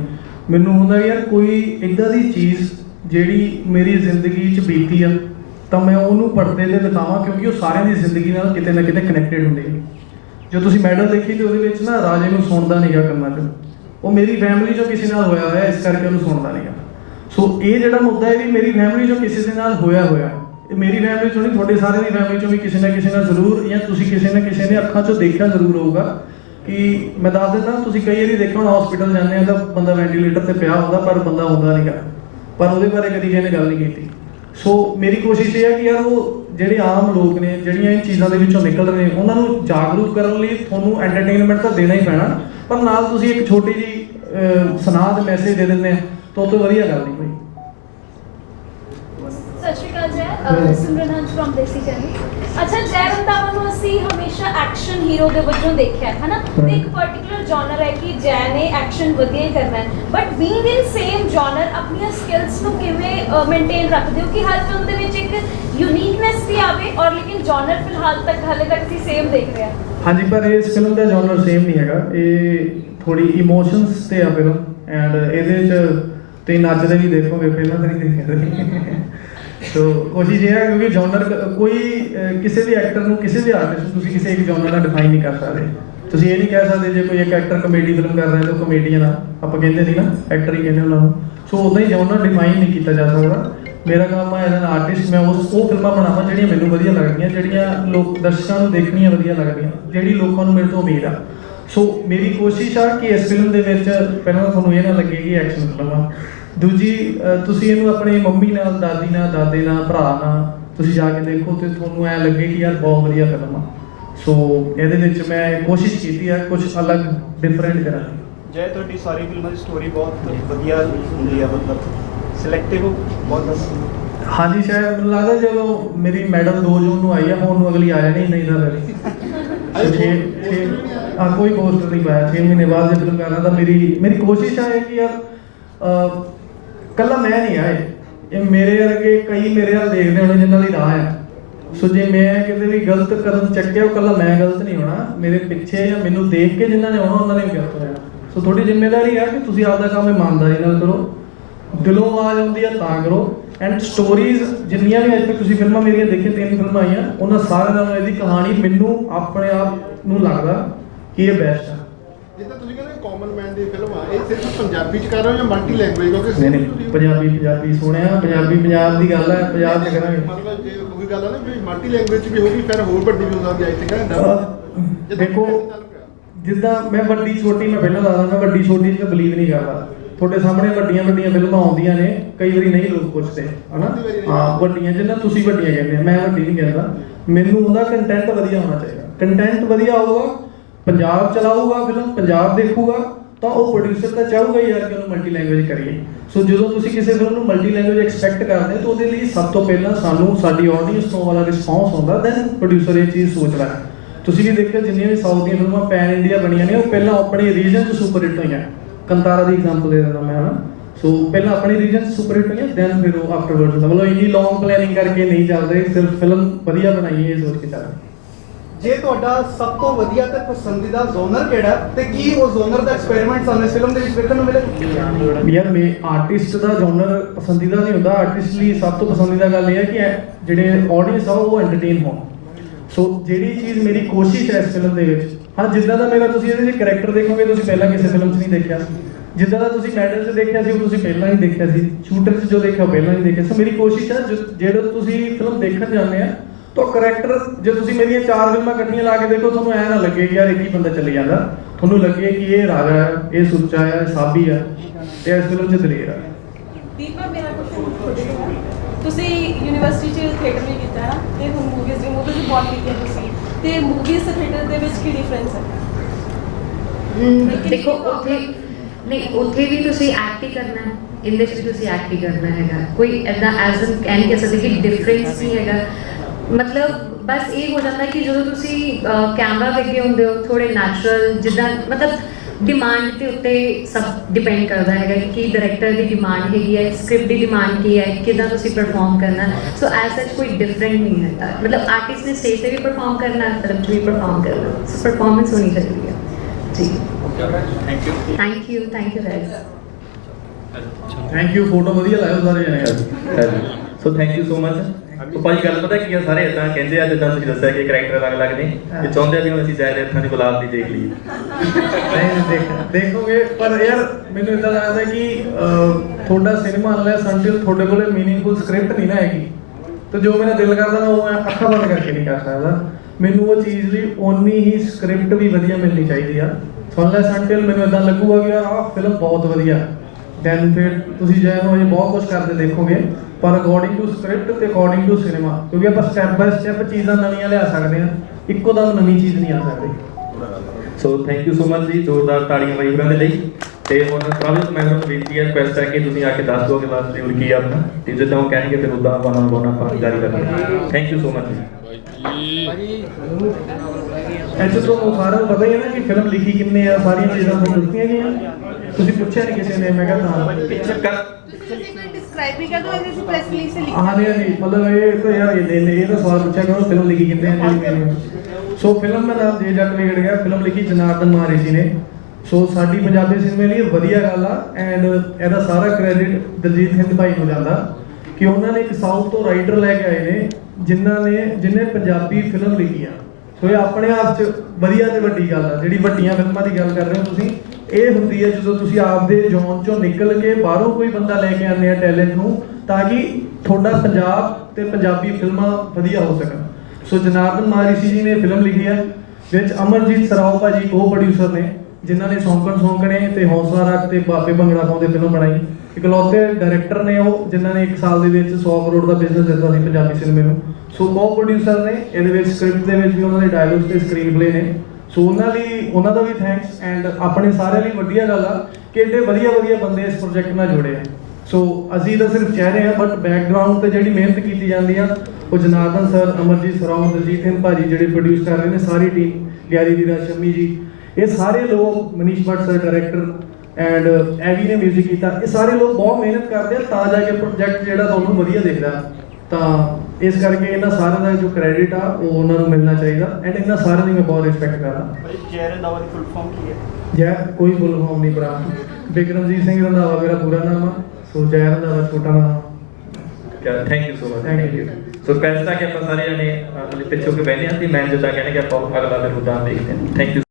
ਮੈਨੂੰ ਹੁੰਦਾ ਯਾਰ ਕੋਈ ਇਦਾਂ ਦੀ ਚੀਜ਼ ਜਿਹੜੀ ਮੇਰੀ ਜ਼ਿੰਦਗੀ 'ਚ ਬੀਤੀ ਆ, ਤਾਂ ਮੈਂ ਉਹਨੂੰ ਪਰਦੇ ਤੇ ਦਿਖਾਵਾਂ ਕਿਉਂਕਿ ਉਹ ਸਾਰਿਆਂ ਦੀ ਜ਼ਿੰਦਗੀ ਨਾਲ ਕਿਤੇ ਨਾ ਕਿਤੇ ਕਨੈਕਟਡ ਹੁੰਦੀ ਹੈ ਜੋ ਤੁਸੀਂ ਮੈਡਲ ਦੇਖੀ ਤੇ ਉਹਦੇ ਵਿੱਚ ਨਾ ਰਾਜੇ ਨੂੰ ਸੁਣਦਾ ਨਹੀਂਗਾ ਕੰਨਾਂ 'ਚ ਉਹ ਮੇਰੀ ਫੈਮਿਲੀ 'ਚੋਂ ਕਿਸੇ ਨਾਲ ਹੋਇਆ ਹੋਇਆ, ਇਸ ਕਰਕੇ ਉਹਨੂੰ ਸੁਣਦਾ ਨਹੀਂਗਾ ਸੋ ਇਹ ਜਿਹੜਾ ਮੁੱਦਾ ਹੈ ਵੀ ਮੇਰੀ ਫੈਮਿਲੀ 'ਚੋਂ ਕਿਸੇ ਦੇ ਨਾਲ ਹੋਇਆ ਹੋਇਆ, ਇਹ ਮੇਰੀ ਫੈਮਿਲੀ 'ਚੋਂ ਨਹੀਂ, ਤੁਹਾਡੇ ਸਾਰਿਆਂ ਦੀ ਫੈਮਿਲੀ 'ਚੋਂ ਵੀ ਕਿਸੇ ਨਾ ਕਿਸੇ ਨਾਲ ਜ਼ਰੂਰ ਜਾਂ ਤੁਸੀਂ ਕਿਸੇ ਨਾ ਕਿਸੇ ਨੇ ਅੱਖਾਂ 'ਚੋਂ ਦੇਖਿਆ ਜ਼ਰੂਰ ਹੋਊਗਾ। ਕਿ ਮੈਂ ਦੱਸ ਦਿੰਦਾ, ਤੁਸੀਂ ਕਈ ਵਾਰੀ ਦੇਖੋ ਨਾ ਹਸਪੀਟਲ ਜਾਂਦੇ ਆ ਤਾਂ ਬੰਦਾ ਵੈਂਟੀਲੇਟਰ ਤੇ ਪਿਆ ਹੁੰਦਾ, ਪਰ ਬੰਦਾ ਹੁੰਦਾ ਨਹੀਂਗਾ ਪਰ ਉਹਦੇ ਬਾਰੇ ਕਦੀ ਕਿਸੇ ਨੇ ਗੱਲ ਨਹੀਂ ਕੀਤੀ। ਸੋ ਮੇਰੀ ਕੋਸ਼ਿਸ਼ ਇਹ ਹੈ ਕਿ ਯਾਰ, ਉਹ ਜਿਹੜੇ ਆਮ ਲੋਕ ਨੇ, ਜਿਹੜੀਆਂ ਇਹ ਚੀਜ਼ਾਂ ਦੇ ਵਿੱਚੋਂ ਨਿਕਲ ਰਹੇ ਨੇ, ਉਹਨਾਂ ਨੂੰ ਜਾਗਰੂਕ ਕਰਨ ਲਈ ਤੁਹਾਨੂੰ ਐਂਟਰਟੇਨਮੈਂਟ ਤਾਂ ਦੇਣਾ ਹੀ ਪੈਣਾ। ਪਰ ਨਾਲ ਤੁਸੀਂ ਇੱਕ ਛੋਟੀ ਜੀ ਸੁਨਾਹ ਦੇ ਮੈਸੇਜ ਦੇ ਦਿੰਦੇ ਆ, ਤਾਂ ਉਹ ਤੋਂ ਵਧੀਆ ਗੱਲ ਨਹੀਂ ਕੋਈ। ਸਤਿ ਸ਼੍ਰੀ ਅਕਾਲ ਜੈ ਅਹ ਸਿਮਰਨ ਹੰਸ ਫਰਮ ਦੇਸੀ ਚੈਨਲ ਅੱਛਾ ਜੈ ਰੰਧਾਵਾ ਨੂੰ ਅਸੀਂ ਹਮੇਸ਼ਾ ਐਕਸ਼ਨ ਹੀਰੋ ਦੇ ਵਜੋਂ ਦੇਖਿਆ ਹੈ ਹਨਾ ਤੇ ਇੱਕ ਪਾਰਟਿਕੂਲਰ ਜਨਰ ਹੈ ਕਿ ਜੈ ਨੇ ਐਕਸ਼ਨ ਵਧੀਆ ਹੀ ਕਰਨਾ ਹੈ but being in same genre ਆਪਣੀਆਂ ਸਕਿੱਲਸ ਨੂੰ ਕਿਵੇਂ ਮੇਨਟੇਨ ਰੱਖਦੇ ਹੋ ਕਿ ਹਰ ਫਿਲਮ ਦੇ ਵਿੱਚ ਇੱਕ ਯੂਨੀਕਨੈਸ ਵੀ ਆਵੇ ਔਰ ਲੇਕਿਨ ਜਨਰ ਫਿਲਹਾਲ ਤੱਕ ਹਾਲੇ ਤੱਕ ਅਸੀਂ ਸੇਮ ਦੇਖ ਰਹੇ ਹਾਂ ਹਾਂਜੀ ਪਰ ਇਸ ਫਿਲਮ ਦਾ ਜਨਰ ਸੇਮ ਨਹੀਂ ਹੈਗਾ ਇਹ ਥੋੜੀ ਇਮੋਸ਼ਨਸ ਤੇ ਆ ਫਿਲਮ ਐਂਡ ਇਹਦੇ ਚ ਤੇ ਨੱਚਦੇ ਵੀ ਦੇਖੋਗੇ ਪਹਿਲਾਂ ਤਾਂ ਨਹੀਂ ਦੇਖਦੇ ਸੋ ਕੋਸ਼ਿਸ਼ ਇਹ ਹੈ ਕਿਉਂਕਿ ਜਨਰ ਕੋਈ ਕਿਸੇ ਵੀ ਐਕਟਰ ਨੂੰ, ਕਿਸੇ ਵੀ ਆਰਟਿਸਟ ਨੂੰ ਤੁਸੀਂ ਕਿਸੇ ਇੱਕ ਜਨਰ ਨਾਲ ਡਿਫਾਈਨ ਨਹੀਂ ਕਰ ਸਕਦੇ। ਤੁਸੀਂ ਇਹ ਨਹੀਂ ਕਹਿ ਸਕਦੇ ਜੇ ਕੋਈ ਇੱਕ ਐਕਟਰ ਕਮੇਡੀ ਫਿਲਮ ਕਰ ਰਿਹਾ ਤਾਂ ਕਮੇਡੀਅਨ ਆ। ਆਪਾਂ ਕਹਿੰਦੇ ਨਹੀਂ ਨਾ ਐਕਟਰ ਹੀ ਕਹਿੰਦੇ ਉਹਨਾਂ ਨੂੰ। ਸੋ ਉਦਾਂ ਹੀ ਜਨਰ ਡਿਫਾਈਨ ਨਹੀਂ ਕੀਤਾ ਜਾ ਸਕਦਾ। ਮੇਰਾ ਕੰਮ ਹੈ ਐਜ਼ ਐਨ ਆਰਟਿਸਟ ਮੈਂ ਉਸ, ਉਹ ਫਿਲਮਾਂ ਬਣਾਵਾਂ ਜਿਹੜੀਆਂ ਮੈਨੂੰ ਵਧੀਆ ਲੱਗਦੀਆਂ, ਜਿਹੜੀਆਂ ਲੋਕ, ਦਰਸ਼ਕਾਂ ਨੂੰ ਦੇਖਣੀਆਂ ਵਧੀਆ ਲੱਗਦੀਆਂ, ਜਿਹੜੀ ਲੋਕਾਂ ਨੂੰ ਮੇਰੇ ਤੋਂ ਉਮੀਦ ਆ। ਸੋ ਮੇਰੀ ਕੋਸ਼ਿਸ਼ ਆ ਕਿ ਇਸ ਫਿਲਮ ਦੇ ਵਿੱਚ, ਪਹਿਲਾਂ ਤਾਂ ਤੁਹਾਨੂੰ ਇਹ ਨਾ ਲੱਗੇ ਕਿ ਐਕਸ਼ਨ ਫਿਲਮ ਆ। ਦੂਜੀ ਤੁਸੀਂ ਇਹਨੂੰ ਆਪਣੀ ਮੰਮੀ ਨਾਲ ਦਾਦੀ ਨਾਲ ਦਾਦੇ ਨਾਲ ਭਰਾ ਨਾਲ ਤੁਸੀਂ ਜਾ ਕੇ ਦੇਖੋ ਤੇ ਤੁਹਾਨੂੰ ਐ ਲੱਗੇ ਕਿ ਯਾਰ ਬਹੁਤ ਵਧੀਆ ਫਿਲਮ ਆ। ਸੋ ਇਹਦੇ ਵਿੱਚ ਮੈਂ ਕੋਸ਼ਿਸ਼ ਕੀਤੀ ਆ ਕੁਝ ਅਲੱਗ ਡਿਫਰੈਂਟ ਕਰਾਂ। ਜੈ ਤੁਹਾਡੀ ਸਾਰੀ ਫਿਲਮਾਂ ਦੀ ਸਟੋਰੀ ਬਹੁਤ ਵਧੀਆ ਹੁੰਦੀ ਆ ਮਤਲਬ ਸਿਲੈਕਟਿਵ ਬਹੁਤ ਹਾਂਜੀ ਸ਼ਾਇਦ ਮੈਨੂੰ ਲੱਗਦਾ ਜਦੋਂ ਮੇਰੀ ਮੈਡਮ 2 ਜੂਨ ਨੂੰ ਆਈ ਆ ਹੁਣ ਨੂੰ ਅਗਲੀ ਆ ਜਾਣੀ ਨਹੀਂ ਤਾਂ ਛੇ ਆ ਕੋਈ ਪੋਸਟਰ ਨਹੀਂ ਪਾਇਆ। 6 ਮਹੀਨੇ ਬਾਅਦ ਜੇ ਫਿਲਮ ਕਰਨਾ ਤਾਂ ਮੇਰੀ ਮੇਰੀ ਕੋਸ਼ਿਸ਼ ਆ ਹੈ ਕਿ ਯਾਰ ਕੱਲਾ ਮੈਂ ਨਹੀਂ ਆ ਇਹ। ਮੇਰੇ ਵਰਗੇ ਕਈ ਮੇਰੇ ਨਾਲ ਦੇਖਦੇ ਹੋਣੇ ਜਿਨ੍ਹਾਂ ਲਈ ਰਾਹ ਹੈ ਸੋ ਜੇ ਮੈਂ ਕਿਤੇ ਵੀ ਗਲਤ ਕਦਮ ਚੱਕਿਆ, ਉਹ ਕੱਲਾ ਮੈਂ ਗਲਤ ਨਹੀਂ ਹੋਣਾ। ਮੇਰੇ ਪਿੱਛੇ ਜਾਂ ਮੈਨੂੰ ਦੇਖ ਕੇ ਜਿਨ੍ਹਾਂ ਨੇ ਆਉਣਾ, ਉਹਨਾਂ ਨੇ ਵੀ ਗਲਤ ਹੋਣਾ ਸੋ ਤੁਹਾਡੀ ਜ਼ਿੰਮੇਵਾਰੀ ਆ ਕਿ ਤੁਸੀਂ ਆਪਦਾ ਕੰਮ ਇਮਾਨਦਾਰੀ ਨਾਲ ਕਰੋ। ਦਿਲੋਂ ਆਵਾਜ਼ ਆਉਂਦੀ ਹੈ ਤਾਂ ਕਰੋ। ਐਂਡ ਸਟੋਰੀਜ਼ ਜਿੰਨੀਆਂ ਵੀ ਅੱਜ ਤੱਕ ਤੁਸੀਂ ਫਿਲਮਾਂ ਮੇਰੀਆਂ ਦੇਖੀਆਂ, ਤਿੰਨ ਫਿਲਮਾਂ ਆਈਆਂ, ਉਹਨਾਂ ਸਾਰਿਆਂ ਨਾਲੋਂ ਇਹਦੀ ਕਹਾਣੀ ਮੈਨੂੰ ਆਪਣੇ ਆਪ ਨੂੰ ਲੱਗਦਾ ਕਿ ਇਹ ਬੈਸਟ ਹੈ ਜਿੱਦਾਂ ਤੁਸੀਂ ਕਹਿੰਦੇ ਕਾਮਨ ਮੈਨ ਦੀ ਫਿਲਮ ਆ ਇਹ ਸਿਰਫ ਪੰਜਾਬੀ ਚ ਕਰ ਰਹੇ ਹੋ ਜਾਂ ਮਲਟੀ ਲੈਂਗੁਏਜ ਕਿਉਂਕਿ ਨਹੀਂ ਨਹੀਂ ਪੰਜਾਬੀ ਪੰਜਾਬੀ ਸੁਣਿਆ ਪੰਜਾਬੀ ਪੰਜਾਬ ਦੀ ਗੱਲ ਹੈ ਪੰਜਾਬ ਚ ਕਰਾਂਗੇ। ਮਤਲਬ ਜੇ ਉਹੀ ਗੱਲ ਆ ਨਾ ਵੀ ਮਲਟੀ ਲੈਂਗੁਏਜ ਵੀ ਹੋਗੀ ਫਿਰ ਹੋਰ ਵੱਡੀ ਵੀ ਹੋ ਸਕਦੀ ਆਈ ਥਿੰਕ ਦੇਖੋ ਜਿੱਦਾਂ ਮੈਂ ਵੱਡੀ ਛੋਟੀ ਮੈਂ ਪਹਿਲਾਂ ਦੱਸਦਾ ਮੈਂ ਵੱਡੀ ਛੋਟੀ 'ਚ ਬਲੀਵ ਨਹੀਂ ਕਰਦਾ। ਤੁਹਾਡੇ ਸਾਹਮਣੇ ਵੱਡੀਆਂ ਵੱਡੀਆਂ ਫਿਲਮਾਂ ਆਉਂਦੀਆਂ ਨੇ ਕਈ ਵਾਰੀ ਨਹੀਂ ਲੋਕ ਪੁੱਛਦੇ। ਹਨਾ? ਹਾਂ ਵੱਡੀਆਂ ਜਿੰਨਾ ਤੁਸੀਂ ਵੱਡੀਆਂ ਕਹਿੰਦੇ ਮੈਂ ਵੱਡੀ ਨਹੀਂ ਕਹਿੰਦਾ। ਮੈਨੂੰ ਉਹਦਾ ਕੰਟੈਂਟ ਵਧੀਆ ਹੋਣਾ ਚਾਹੀਦਾ। ਕੰਟੈਂਟ ਵਧੀਆ ਹੋਊਗਾ ਪੰਜਾਬ ਚਲਾਊਗਾ ਫਿਲਮ ਪੰਜਾਬ ਦੇਖੂਗਾ, ਤਾਂ ਉਹ ਪ੍ਰੋਡਿਊਸਰ ਤਾਂ ਚਾਹੂਗਾ ਯਾਰ ਕਿ ਉਹਨੂੰ ਮਲਟੀ ਲੈਂਗੁਏਜ ਕਰੀਏ। ਸੋ ਜਦੋਂ ਤੁਸੀਂ ਕਿਸੇ ਫਿਲਮ ਨੂੰ ਮਲਟੀ ਲੈਂਗੁਏਜ ਐਕਸਪੈਕਟ ਕਰਦੇ ਤਾਂ ਉਹਦੇ ਲਈ ਸਭ ਤੋਂ ਪਹਿਲਾਂ ਸਾਨੂੰ ਸਾਡੀ ਆਡੀਅנס ਤੋਂ ਵਾਲਾ ਰਿਸਪੌਂਸ ਹੁੰਦਾ ਦੈਨ ਪ੍ਰੋਡਿਊਸਰ ਇਹ ਚੀਜ਼ ਸੋਚਦਾ ਤੁਸੀਂ ਵੀ ਦੇਖਿਆ ਜਿੰਨੀਆਂ ਵੀ ਸਾਊਥ ਦੀਆਂ ਫਿਲਮਾਂ ਪੈਨ ਇੰਡੀਆ ਬਣੀਆਂ ਨੇ, ਉਹ ਪਹਿਲਾਂ ਆਪਣੇ ਰੀਜਨ 'ਚ ਸੁਪਰ ਹਿੱਟ ਹੋਈਆਂ। ਕੰਤਾਰਾ ਦੀ ਐਗਜ਼ਾਮਪਲ ਦੇ ਦਿੰਦਾ ਮੈਂ, ਹਨਾ? ਸੋ ਪਹਿਲਾਂ ਆਪਣੇ ਰੀਜਨ 'ਚ ਸੁਪਰ ਹਿੱਟ ਹੋਈਆਂ ਦੈਨ ਫਿਰ ਉਹ ਆਫਟਰਵਰਡਸ ਮਤਲਬ ਇੰਨੀ ਲੌਂਗ ਪਲੈਨਿੰਗ ਕਰਕੇ ਨਹੀਂ ਚੱਲਦੇ ਸਿਰਫ ਫਿਲਮ ਵਧੀਆ ਬਣਾਈਏ ਇਹ ਸੋਚ ਕੇ ਚੱਲਦੇ ਜੇ ਤੁਹਾਡਾ ਸਭ ਤੋਂ ਵਧੀਆ ਤੇ ਪਸੰਦੀਦਾ ਜ਼ੋਨਰ ਕਿਹੜਾ ਤੇ ਕੀ ਉਹ ਜ਼ੋਨਰ ਦਾ ਐਕਸਪੈਰੀਮੈਂਟ ਸਾਨੂੰ ਇਸ ਫਿਲਮ ਦੇ ਵਿੱਚ ਵੇਖਣ ਨੂੰ ਮਿਲੇ? ਯਾਰ ਮੇ ਆਰਟਿਸਟ ਦਾ ਜਨਰ ਪਸੰਦੀਦਾ ਨਹੀਂ ਹੁੰਦਾ ਆਰਟਿਸਟ ਲਈ ਸਭ ਤੋਂ ਪਸੰਦੀਦਾ ਗੱਲ ਇਹ ਹੈ ਕਿ ਜਿਹੜੇ ਆਡੀਅנס ਆ ਉਹ ਐਂਟਰਟੇਨ ਹੋਣ। ਸੋ ਜਿਹੜੀ ਚੀਜ਼ ਮੇਰੀ ਕੋਸ਼ਿਸ਼ ਹੈ ਇਸ ਫਿਲਮ ਦੇ ਵਿੱਚ, ਹਾਂ, ਜਿੱਦਾਂ ਦਾ ਮੇਰਾ ਤੁਸੀਂ ਇਹਦੇ ਵਿੱਚ ਕੈਰੈਕਟਰ ਦੇਖੋਗੇ, ਤੁਸੀਂ ਪਹਿਲਾਂ ਕਿਸੇ ਫਿਲਮ 'ਚ ਨਹੀਂ ਦੇਖਿਆ। ਜਿੱਦਾਂ ਦਾ ਤੁਸੀਂ ਮੈਡਲ 'ਚ ਦੇਖਿਆ ਸੀ, ਉਹ ਤੁਸੀਂ ਪਹਿਲਾਂ ਹੀ ਦੇਖਿਆ ਸੀ। ਸ਼ੂਟਰ 'ਚ ਜੋ ਦੇਖਿਆ ਪਹਿਲਾਂ ਹੀ ਦੇਖਿਆ। ਸੋ ਮੇਰੀ ਕੋਸ਼ਿਸ਼ ਹੈ, ਜੋ- ਜਿਹੜਾ ਤੁਸੀਂ ਫਿਲਮ ਦੇਖਣ ਜਾਂਦੇ ਆ ਤਾਂ ਕੈਰੈਕਟਰ ਜੇ ਤੁਸੀਂ ਮੇਰੀਆਂ ਚਾਰ ਫਿਲਮਾਂ ਇਕੱਠੀਆਂ ਲਾ ਕੇ ਦੇਖੋ ਤੁਹਾਨੂੰ ਐ ਨਾ ਲੱਗੇ ਕਿ ਯਾਰ ਇੱਕ ਹੀ ਬੰਦਾ ਚੱਲੀ ਜਾਂਦਾ। ਤੁਹਾਨੂੰ ਲੱਗੇ ਕਿ ਇਹ ਰਾਜਾ ਹੈ ਇਹ ਸੁੱਚਾ ਹੈ ਸਾਬੀ ਹੈ ਤੇ ਇਸ ਫਿਲਮ 'ਚ ਦਲੇਰ ਹੈ। ਦੀਪਾ ਮੇਰਾ ਕੁਐਸਚਨ ਤੁਸੀਂ ਯੂਨੀਵਰਸਿਟੀ 'ਚ ਥੀਏਟਰ ਵੀ ਕੀਤਾ ਹੈ ਤੇ ਹੁਣ ਮੂਵੀਜ਼ ਦੀ ਮੂਵੀਜ਼ ਵੀ ਬਹੁਤ ਕੀਤੀਆਂ ਤੁਸੀਂ। ਤੇ ਮੂਵੀਜ਼ ਤੇ ਥੀਏਟਰ ਦੇ ਵਿੱਚ ਕੀ ਡਿਫਰੈਂਸ ਹੈ? ਦੇਖੋ ਉੱਥੇ ਨਹੀਂ ਉੱਥੇ ਵੀ ਤੁਸੀਂ ਐਕਟ ਹੀ ਕਰਨਾ ਹੈ। ਇਹਦੇ 'ਚ ਵੀ ਤੁਸੀਂ ਐਕਟ ਹੀ ਕਰਨਾ ਹੈਗਾ। ਕੋਈ ਐਦਾਂ ਐਜ਼ ਅਨ ਕਹਿ ਨਹੀਂ ਸਕਦੇ ਕਿ ਡਿਫਰੈਂਸ ਨਹੀਂ ਹੈਗਾ। ਮਤਲਬ ਬਸ ਇਹ ਹੋ ਜਾਂਦਾ ਕਿ ਜਦੋਂ ਤੁਸੀਂ ਕੈਮਰਾ ਅੱਗੇ ਹੁੰਦੇ ਹੋ ਥੋੜੇ ਨੈਚੁਰਲ ਜਿੱਦਾਂ ਮਤਲਬ ਡਿਮਾਂਡ ਦੇ ਉੱਤੇ ਸਭ ਡਿਪੈਂਡ ਕਰਦਾ ਹੈਗਾ ਕਿ ਕੀ ਡਾਇਰੈਕਟਰ ਦੀ ਡਿਮਾਂਡ ਹੈਗੀ ਹੈ ਸਕ੍ਰਿਪਟ ਦੀ ਡਿਮਾਂਡ ਕੀ ਹੈ ਕਿਦਾਂ ਤੁਸੀਂ ਪਰਫਾਰਮ ਕਰਨਾ। ਸੋ ਐਜ਼ ਸੱਚ ਕੋਈ ਡਿਫਰੈਂਟ ਨਹੀਂ ਹੈ ਮਤਲਬ ਆਰਟਿਸਟ ਨੇ ਸਟੇਜ ਤੇ ਵੀ ਪਰਫਾਰਮ ਕਰਨਾ ਹੈ ਫਿਲਮ 'ਚ ਵੀ ਪਰਫਾਰਮ ਕਰਨਾ। ਸੋ ਪਰਫਾਰਮੈਂਸ ਹੋਣੀ ਚਾਹੀਦੀ ਹੈ। ਜੀ। Thank you thank you thank you guys thank you photo ਵਧੀਆ ਲਾਇਓ ਸਾਰੇ ਜਣੇ so thank you so much so ਭਾਜੀ ਗੱਲ ਪਤਾ ਕੀ ਆ? ਸਾਰੇ ਇਦਾਂ ਕਹਿੰਦੇ ਆ ਜਿੱਦਾਂ ਤੁਸੀਂ ਦੱਸਿਆ ਕਿ ਕਰੈਕਟਰ ਅਲੱਗ ਅਲੱਗ ਨੇ। ਤੇ ਚਾਹੁੰਦੇ ਆ ਵੀ ਹੁਣ ਅਸੀਂ ਜਾਇਦ ਅੱਖਾਂ ਦੀ ਗੁਲਾਬ ਦੀ ਦੇਖ ਲਈਏ। ਨਹੀਂ ਦੇਖ ਦੇਖੋਗੇ ਪਰ ਯਾਰ ਮੈਨੂੰ ਇਦਾਂ ਲੱਗਦਾ ਕਿ ਅਹ, ਤੁਹਾਡਾ ਸਿਨੇਮਾ ਅਨਲੈਸ ਅੰਟਿਲ ਤੁਹਾਡੇ ਕੋਲੇ ਮੀਨਿੰਗਫੁਲ ਸਕ੍ਰਿਪਟ ਨਹੀਂ ਨਾ ਹੈਗੀ। ਤੇ ਜੋ ਮੇਰਾ ਦਿਲ ਕਰਦਾ ਮੈਂ ਉਹ ਮੈਂ ਅੱਖਾਂ ਬੰਦ ਕਰਕੇ ਨਹੀਂ ਕਰ ਸਕਦਾ। ਮੈਨੂੰ ਉਹ ਚੀਜ਼ ਲਈ ਓਨੀ ਹੀ ਸਕ੍ਰਿਪਟ ਵੀ ਵਧੀਆ ਮਿਲਣੀ ਚਾਹੀਦੀ ਆ। ਅਨਲੈਸ ਅੰਟਿਲ ਮੈਨੂੰ ਇਦਾਂ ਲੱਗੂਗਾ ਕਿ ਯਾਰ ਆਹ ਫਿਲਮ ਬਹੁਤ ਵਧੀਆ। ਦੈਨ ਫਿਰ ਤੁਸੀਂ ਜੈ ਨੂੰ ਅਜੇ ਬਹੁਤ ਕੁਝ ਕਰਦੇ ਦੇਖੋਗੇ। ਪਰ ਅਕੋਰਡਿੰਗ ਟੂ ਸਕ੍ਰਿਪਟ ਤੇ ਅਕੋਰਡਿੰਗ ਟੂ ਸਿਨੇਮਾ ਕਿਉਂਕਿ ਆਪਾਂ ਸਟੈਪ ਬਾਈ ਸਟੈਪ ਚੀਜ਼ਾਂ ਨਵੀਆਂ ਲਿਆ ਸਕਦੇ ਆ ਇੱਕੋ ਦਮ ਨਵੀਂ ਚੀਜ਼ ਨਹੀਂ ਆ ਸਕਦੀ। So thank you so much ਜੀ ਜ਼ੋਰਦਾਰ ਤਾੜੀਆਂ ਬਾਈ ਹੋਰਾਂ ਦੇ ਲਈ। ਤੇ ਹੁਣ ਪ੍ਰਭੂ ਮੈਂ ਤੁਹਾਨੂੰ ਬੇਨਤੀ ਹੈ ਰਿਕੁਐਸਟ ਹੈ ਕਿ ਤੁਸੀਂ ਆ ਕੇ ਦੱਸ ਦਿਓ ਕਿ ਬਾਅਦ ਜ਼ਰੂਰ ਕੀ ਆਪਣਾ। ਤੇ ਜਿੱਦਾਂ ਉਹ ਕਹਿਣਗੇ ਫਿਰ ਉਦਾਂ ਆਪਾਂ ਨਾਲ ਬੋਲਣਾ ਆਪਾਂ ਜਾਰੀ ਰੱਖਾਂਗੇ। ਥੈਂਕ ਯੂ ਸੋ ਮਚ ਜੀ। ਐਚ ਤੁਹਾਨੂੰ ਸਾਰਿਆਂ ਨੂੰ ਪਤਾ ਹੀ ਹੈ ਨਾ ਕਿ ਫਿਲਮ ਲਿਖੀ ਕਿੰਨੇ ਆ ਸਾਰੀਆਂ ਚੀਜ਼ਾਂ ਤੁਹਾਨੂੰ ਦੱਸੀਆਂ ਗਈਆਂ। ਤੁਸੀਂ ਪੁੱਛਿਆ ਨਹੀਂ ਕਿਸੇ ਨੇ ਮੈਂ ਕਿਹਾ ਤਾਂ। ਪਿੱਛੇ ਕਰ ਡਿਸਕ੍ਰਾਈਬ ਵੀ ਕਰ ਦੋ ਇਹਦੇ ਵਿੱਚ ਪ੍ਰੈਸ ਰਿਲੀਜ਼ ਸੇ ਹਾਂ ਨਹੀਂ ਮਤਲਬ ਇਹ ਤਾਂ ਯਾਰ ਇਹ ਇਹ ਇਹ ਤਾਂ ਸਵਾਲ ਪੁੱਛਿਆ ਕਰੋ ਫਿਲਮ ਲਿਖੀ ਕਿੰਨੇ ਆ ਜਿਹੜੀ ਮੇਰੀ ਸੋ ਫਿਲਮ ਦਾ ਨਾਮ ਜੇ ਜੱਟ ਵਿਗੜ ਗਿਆ ਫਿਲਮ ਲਿਖੀ ਜਨਾਰਦਨ ਮਾਰੇ ਜੀ ਨੇ। ਸੋ ਸਾਡੀ ਪੰਜਾਬੀ ਸਿਨੇਮੇ ਲਈ ਵਧੀਆ ਗੱਲ ਆ ਐਂਡ ਇਹਦਾ ਸਾਰਾ ਕ੍ਰੈਡਿਟ ਦਲਜੀਤ ਸਿੰਘ ਭਾਈ ਨੂੰ ਜਾਂਦਾ ਕਿ ਉਹਨਾਂ ਨੇ ਇੱਕ ਸਾਊਥ ਤੋਂ ਰਾਈਟਰ ਲੈ ਕੇ ਆਏ ਨੇ ਜਿਨ੍ਹਾਂ ਨੇ ਜਿਨੇ ਪੰਜਾਬੀ ਫਿਲਮ ਲਿਖੀ ਆ ਸੋ ਇਹ ਆਪਣੇ ਆਪ 'ਚ ਵਧੀਆ ਤੇ ਵੱਡੀ ਗੱਲ ਆ, ਜਿਹੜੀ ਵੱਡੀਆਂ ਫਿਲਮਾਂ ਦੀ ਗੱਲ ਕਰ ਰਹੇ ਹੋ ਤੁਸੀਂ, ਇਹ ਹੁੰਦੀ ਹੈ ਜਦੋਂ ਤੁਸੀਂ ਆਪਦੇ ਜ਼ੋਨ ਚੋਂ ਨਿਕਲ ਕੇ ਬਾਹਰੋਂ ਕੋਈ ਬੰਦਾ ਲੈ ਕੇ ਆਉਂਦੇ ਆ ਟੈਲੈਂਟ ਨੂੰ, ਤਾਂ ਕਿ ਤੁਹਾਡਾ ਪੰਜਾਬ ਤੇ ਪੰਜਾਬੀ ਫਿਲਮਾਂ ਵਧੀਆ ਹੋ ਸਕਣ। ਸੋ ਜਨਾਰਦਨ ਮਾਰਿਸੀ ਜੀ ਨੇ ਫਿਲਮ ਲਿਖੀ ਹੈ, ਵਿੱਚ ਅਮਰਜੀਤ ਸਰਾਓ ਭਾਜੀ ਕੋ ਪ੍ਰੋਡਿਊਸਰ ਨੇ, ਜਿਨ੍ਹਾਂ ਨੇ ਸੌਂਕਣ ਸੌਂਕਣੇ ਤੇ ਹੌਸਲਾ ਰੱਖ ਤੇ ਬਾਬੇ ਭੰਗੜਾ ਪਾਉਂਦੇ ਫਿਲਮ ਬਣਾਈ। ਇਕਲੌਤੇ ਡਾਇਰੈਕਟਰ ਨੇ ਉਹ, ਜਿਨ੍ਹਾਂ ਨੇ 1 ਸਾਲ ਦੇ ਵਿੱਚ 100 ਕਰੋੜ ਦਾ ਬਿਜ਼ਨਸ ਦਿੱਤਾ ਸੀ ਪੰਜਾਬੀ ਸਿਨੇਮੇ ਨੂੰ। ਸੋ ਕੋ ਪ੍ਰੋਡਿਊਸਰ ਨੇ, ਇਹਦੇ ਵਿੱਚ ਸਕ੍ਰਿਪਟ ਦੇ ਵਿੱਚ ਵੀ ਉਹਨਾਂ ਦੇ ਡਾਇਲੌਗਸ ਤੇ ਸਕਰੀਨ ਪਲੇ ਨੇ। ਸੋ ਉਹਨਾਂ ਲਈ, ਉਹਨਾਂ ਦਾ ਵੀ ਥੈਂਕਸ ਐਂਡ ਆਪਣੇ ਸਾਰਿਆਂ ਲਈ ਵਧੀਆ ਗੱਲ ਆ ਕਿ ਏਡੇ ਵਧੀਆ ਵਧੀਆ ਬੰਦੇ ਇਸ ਪ੍ਰੋਜੈਕਟ ਨਾਲ ਜੁੜੇ ਆ। ਸੋ ਅਸੀਂ ਤਾਂ ਸਿਰਫ ਚਿਹਰੇ ਆ ਬਟ ਬੈਕਗ੍ਰਾਉਂਡ ਤੇ ਜਿਹੜੀ ਮਿਹਨਤ ਕੀਤੀ ਜਾਂਦੀ ਆ, ਉਹ ਜਨਾਰਦਨ ਸਰ ਅਮਰਜੀਤ ਸਰਾਉ ਦਲਜੀਤ ਸਿੰਘ ਭਾਜੀ ਜਿਹੜੇ ਪ੍ਰੋਡਿਊਸ ਕਰ ਰਹੇ ਨੇ, ਸਾਰੀ ਟੀਮ ਗਿਆਰੀ ਵੀਰਾ, ਸ਼ਮੀ ਜੀ। ਇਹ ਸਾਰੇ ਲੋਕ Manish Bhatt sir director and Avvy ਨੇ 뮤직 ਕੀਤਾ। ਇਹ ਸਾਰੇ ਲੋਕ ਬਹੁਤ ਮਿਹਨਤ ਕਰਦੇ ਆ ਤਾਂ ਜਾ ਕੇ ਪ੍ਰੋਜੈਕਟ ਜਿਹੜਾ ਤੁਹਾਨੂੰ ਵਧੀਆ ਦਿਖਦਾ। ਤਾਂ ਇਸ ਕਰਕੇ ਇਹਨਾਂ ਸਾਰਿਆਂ ਦਾ ਜੋ ਕ੍ਰੈਡਿਟ ਆ ਉਹ ਉਹਨਾਂ ਨੂੰ ਮਿਲਣਾ ਚਾਹੀਦਾ। ਐਂਡ ਇਹਨਾਂ ਸਾਰਿਆਂ ਦੀ ਮੈਂ ਬਹੁਤ ਰਿਸਪੈਕਟ ਕਰਦਾ। ਭਾਈ ਜੈ ਰੰਧਾਵਾ ਦੀ ਫੁੱਲ ਫਾਰਮ ਕੀ ਹੈ? ਜੈ ਕੋਈ ਫੁੱਲ ਫਾਰਮ ਨਹੀਂ ਭਰਾ। ਬਿਕਰਮਜੀਤ ਸਿੰਘ ਰੰਧਾਵਾ ਮੇਰਾ ਪੂਰਾ ਨਾਮ ਆ। ਸੋ ਜੈ ਰੰਧਾਵਾ ਛੋਟਾ ਨਾਮ thank you so much Thank you. So request ਆ ਕਿ ਆਪਾਂ ਸਾਰੇ ਜਣੇ ਪਿੱਛੇ ਕੇ ਬੈਠੇ ਹਾਂ ਤੇ ਮੈਂ ਜਿੱਦਾਂ ਕਹਿੰਦੇ ਕਿ ਆਪਾਂ ਅਗਲਾ ਦਿਨ ਉਦਾਂ ਦੇਖਦੇ ਹਾਂ। Thank you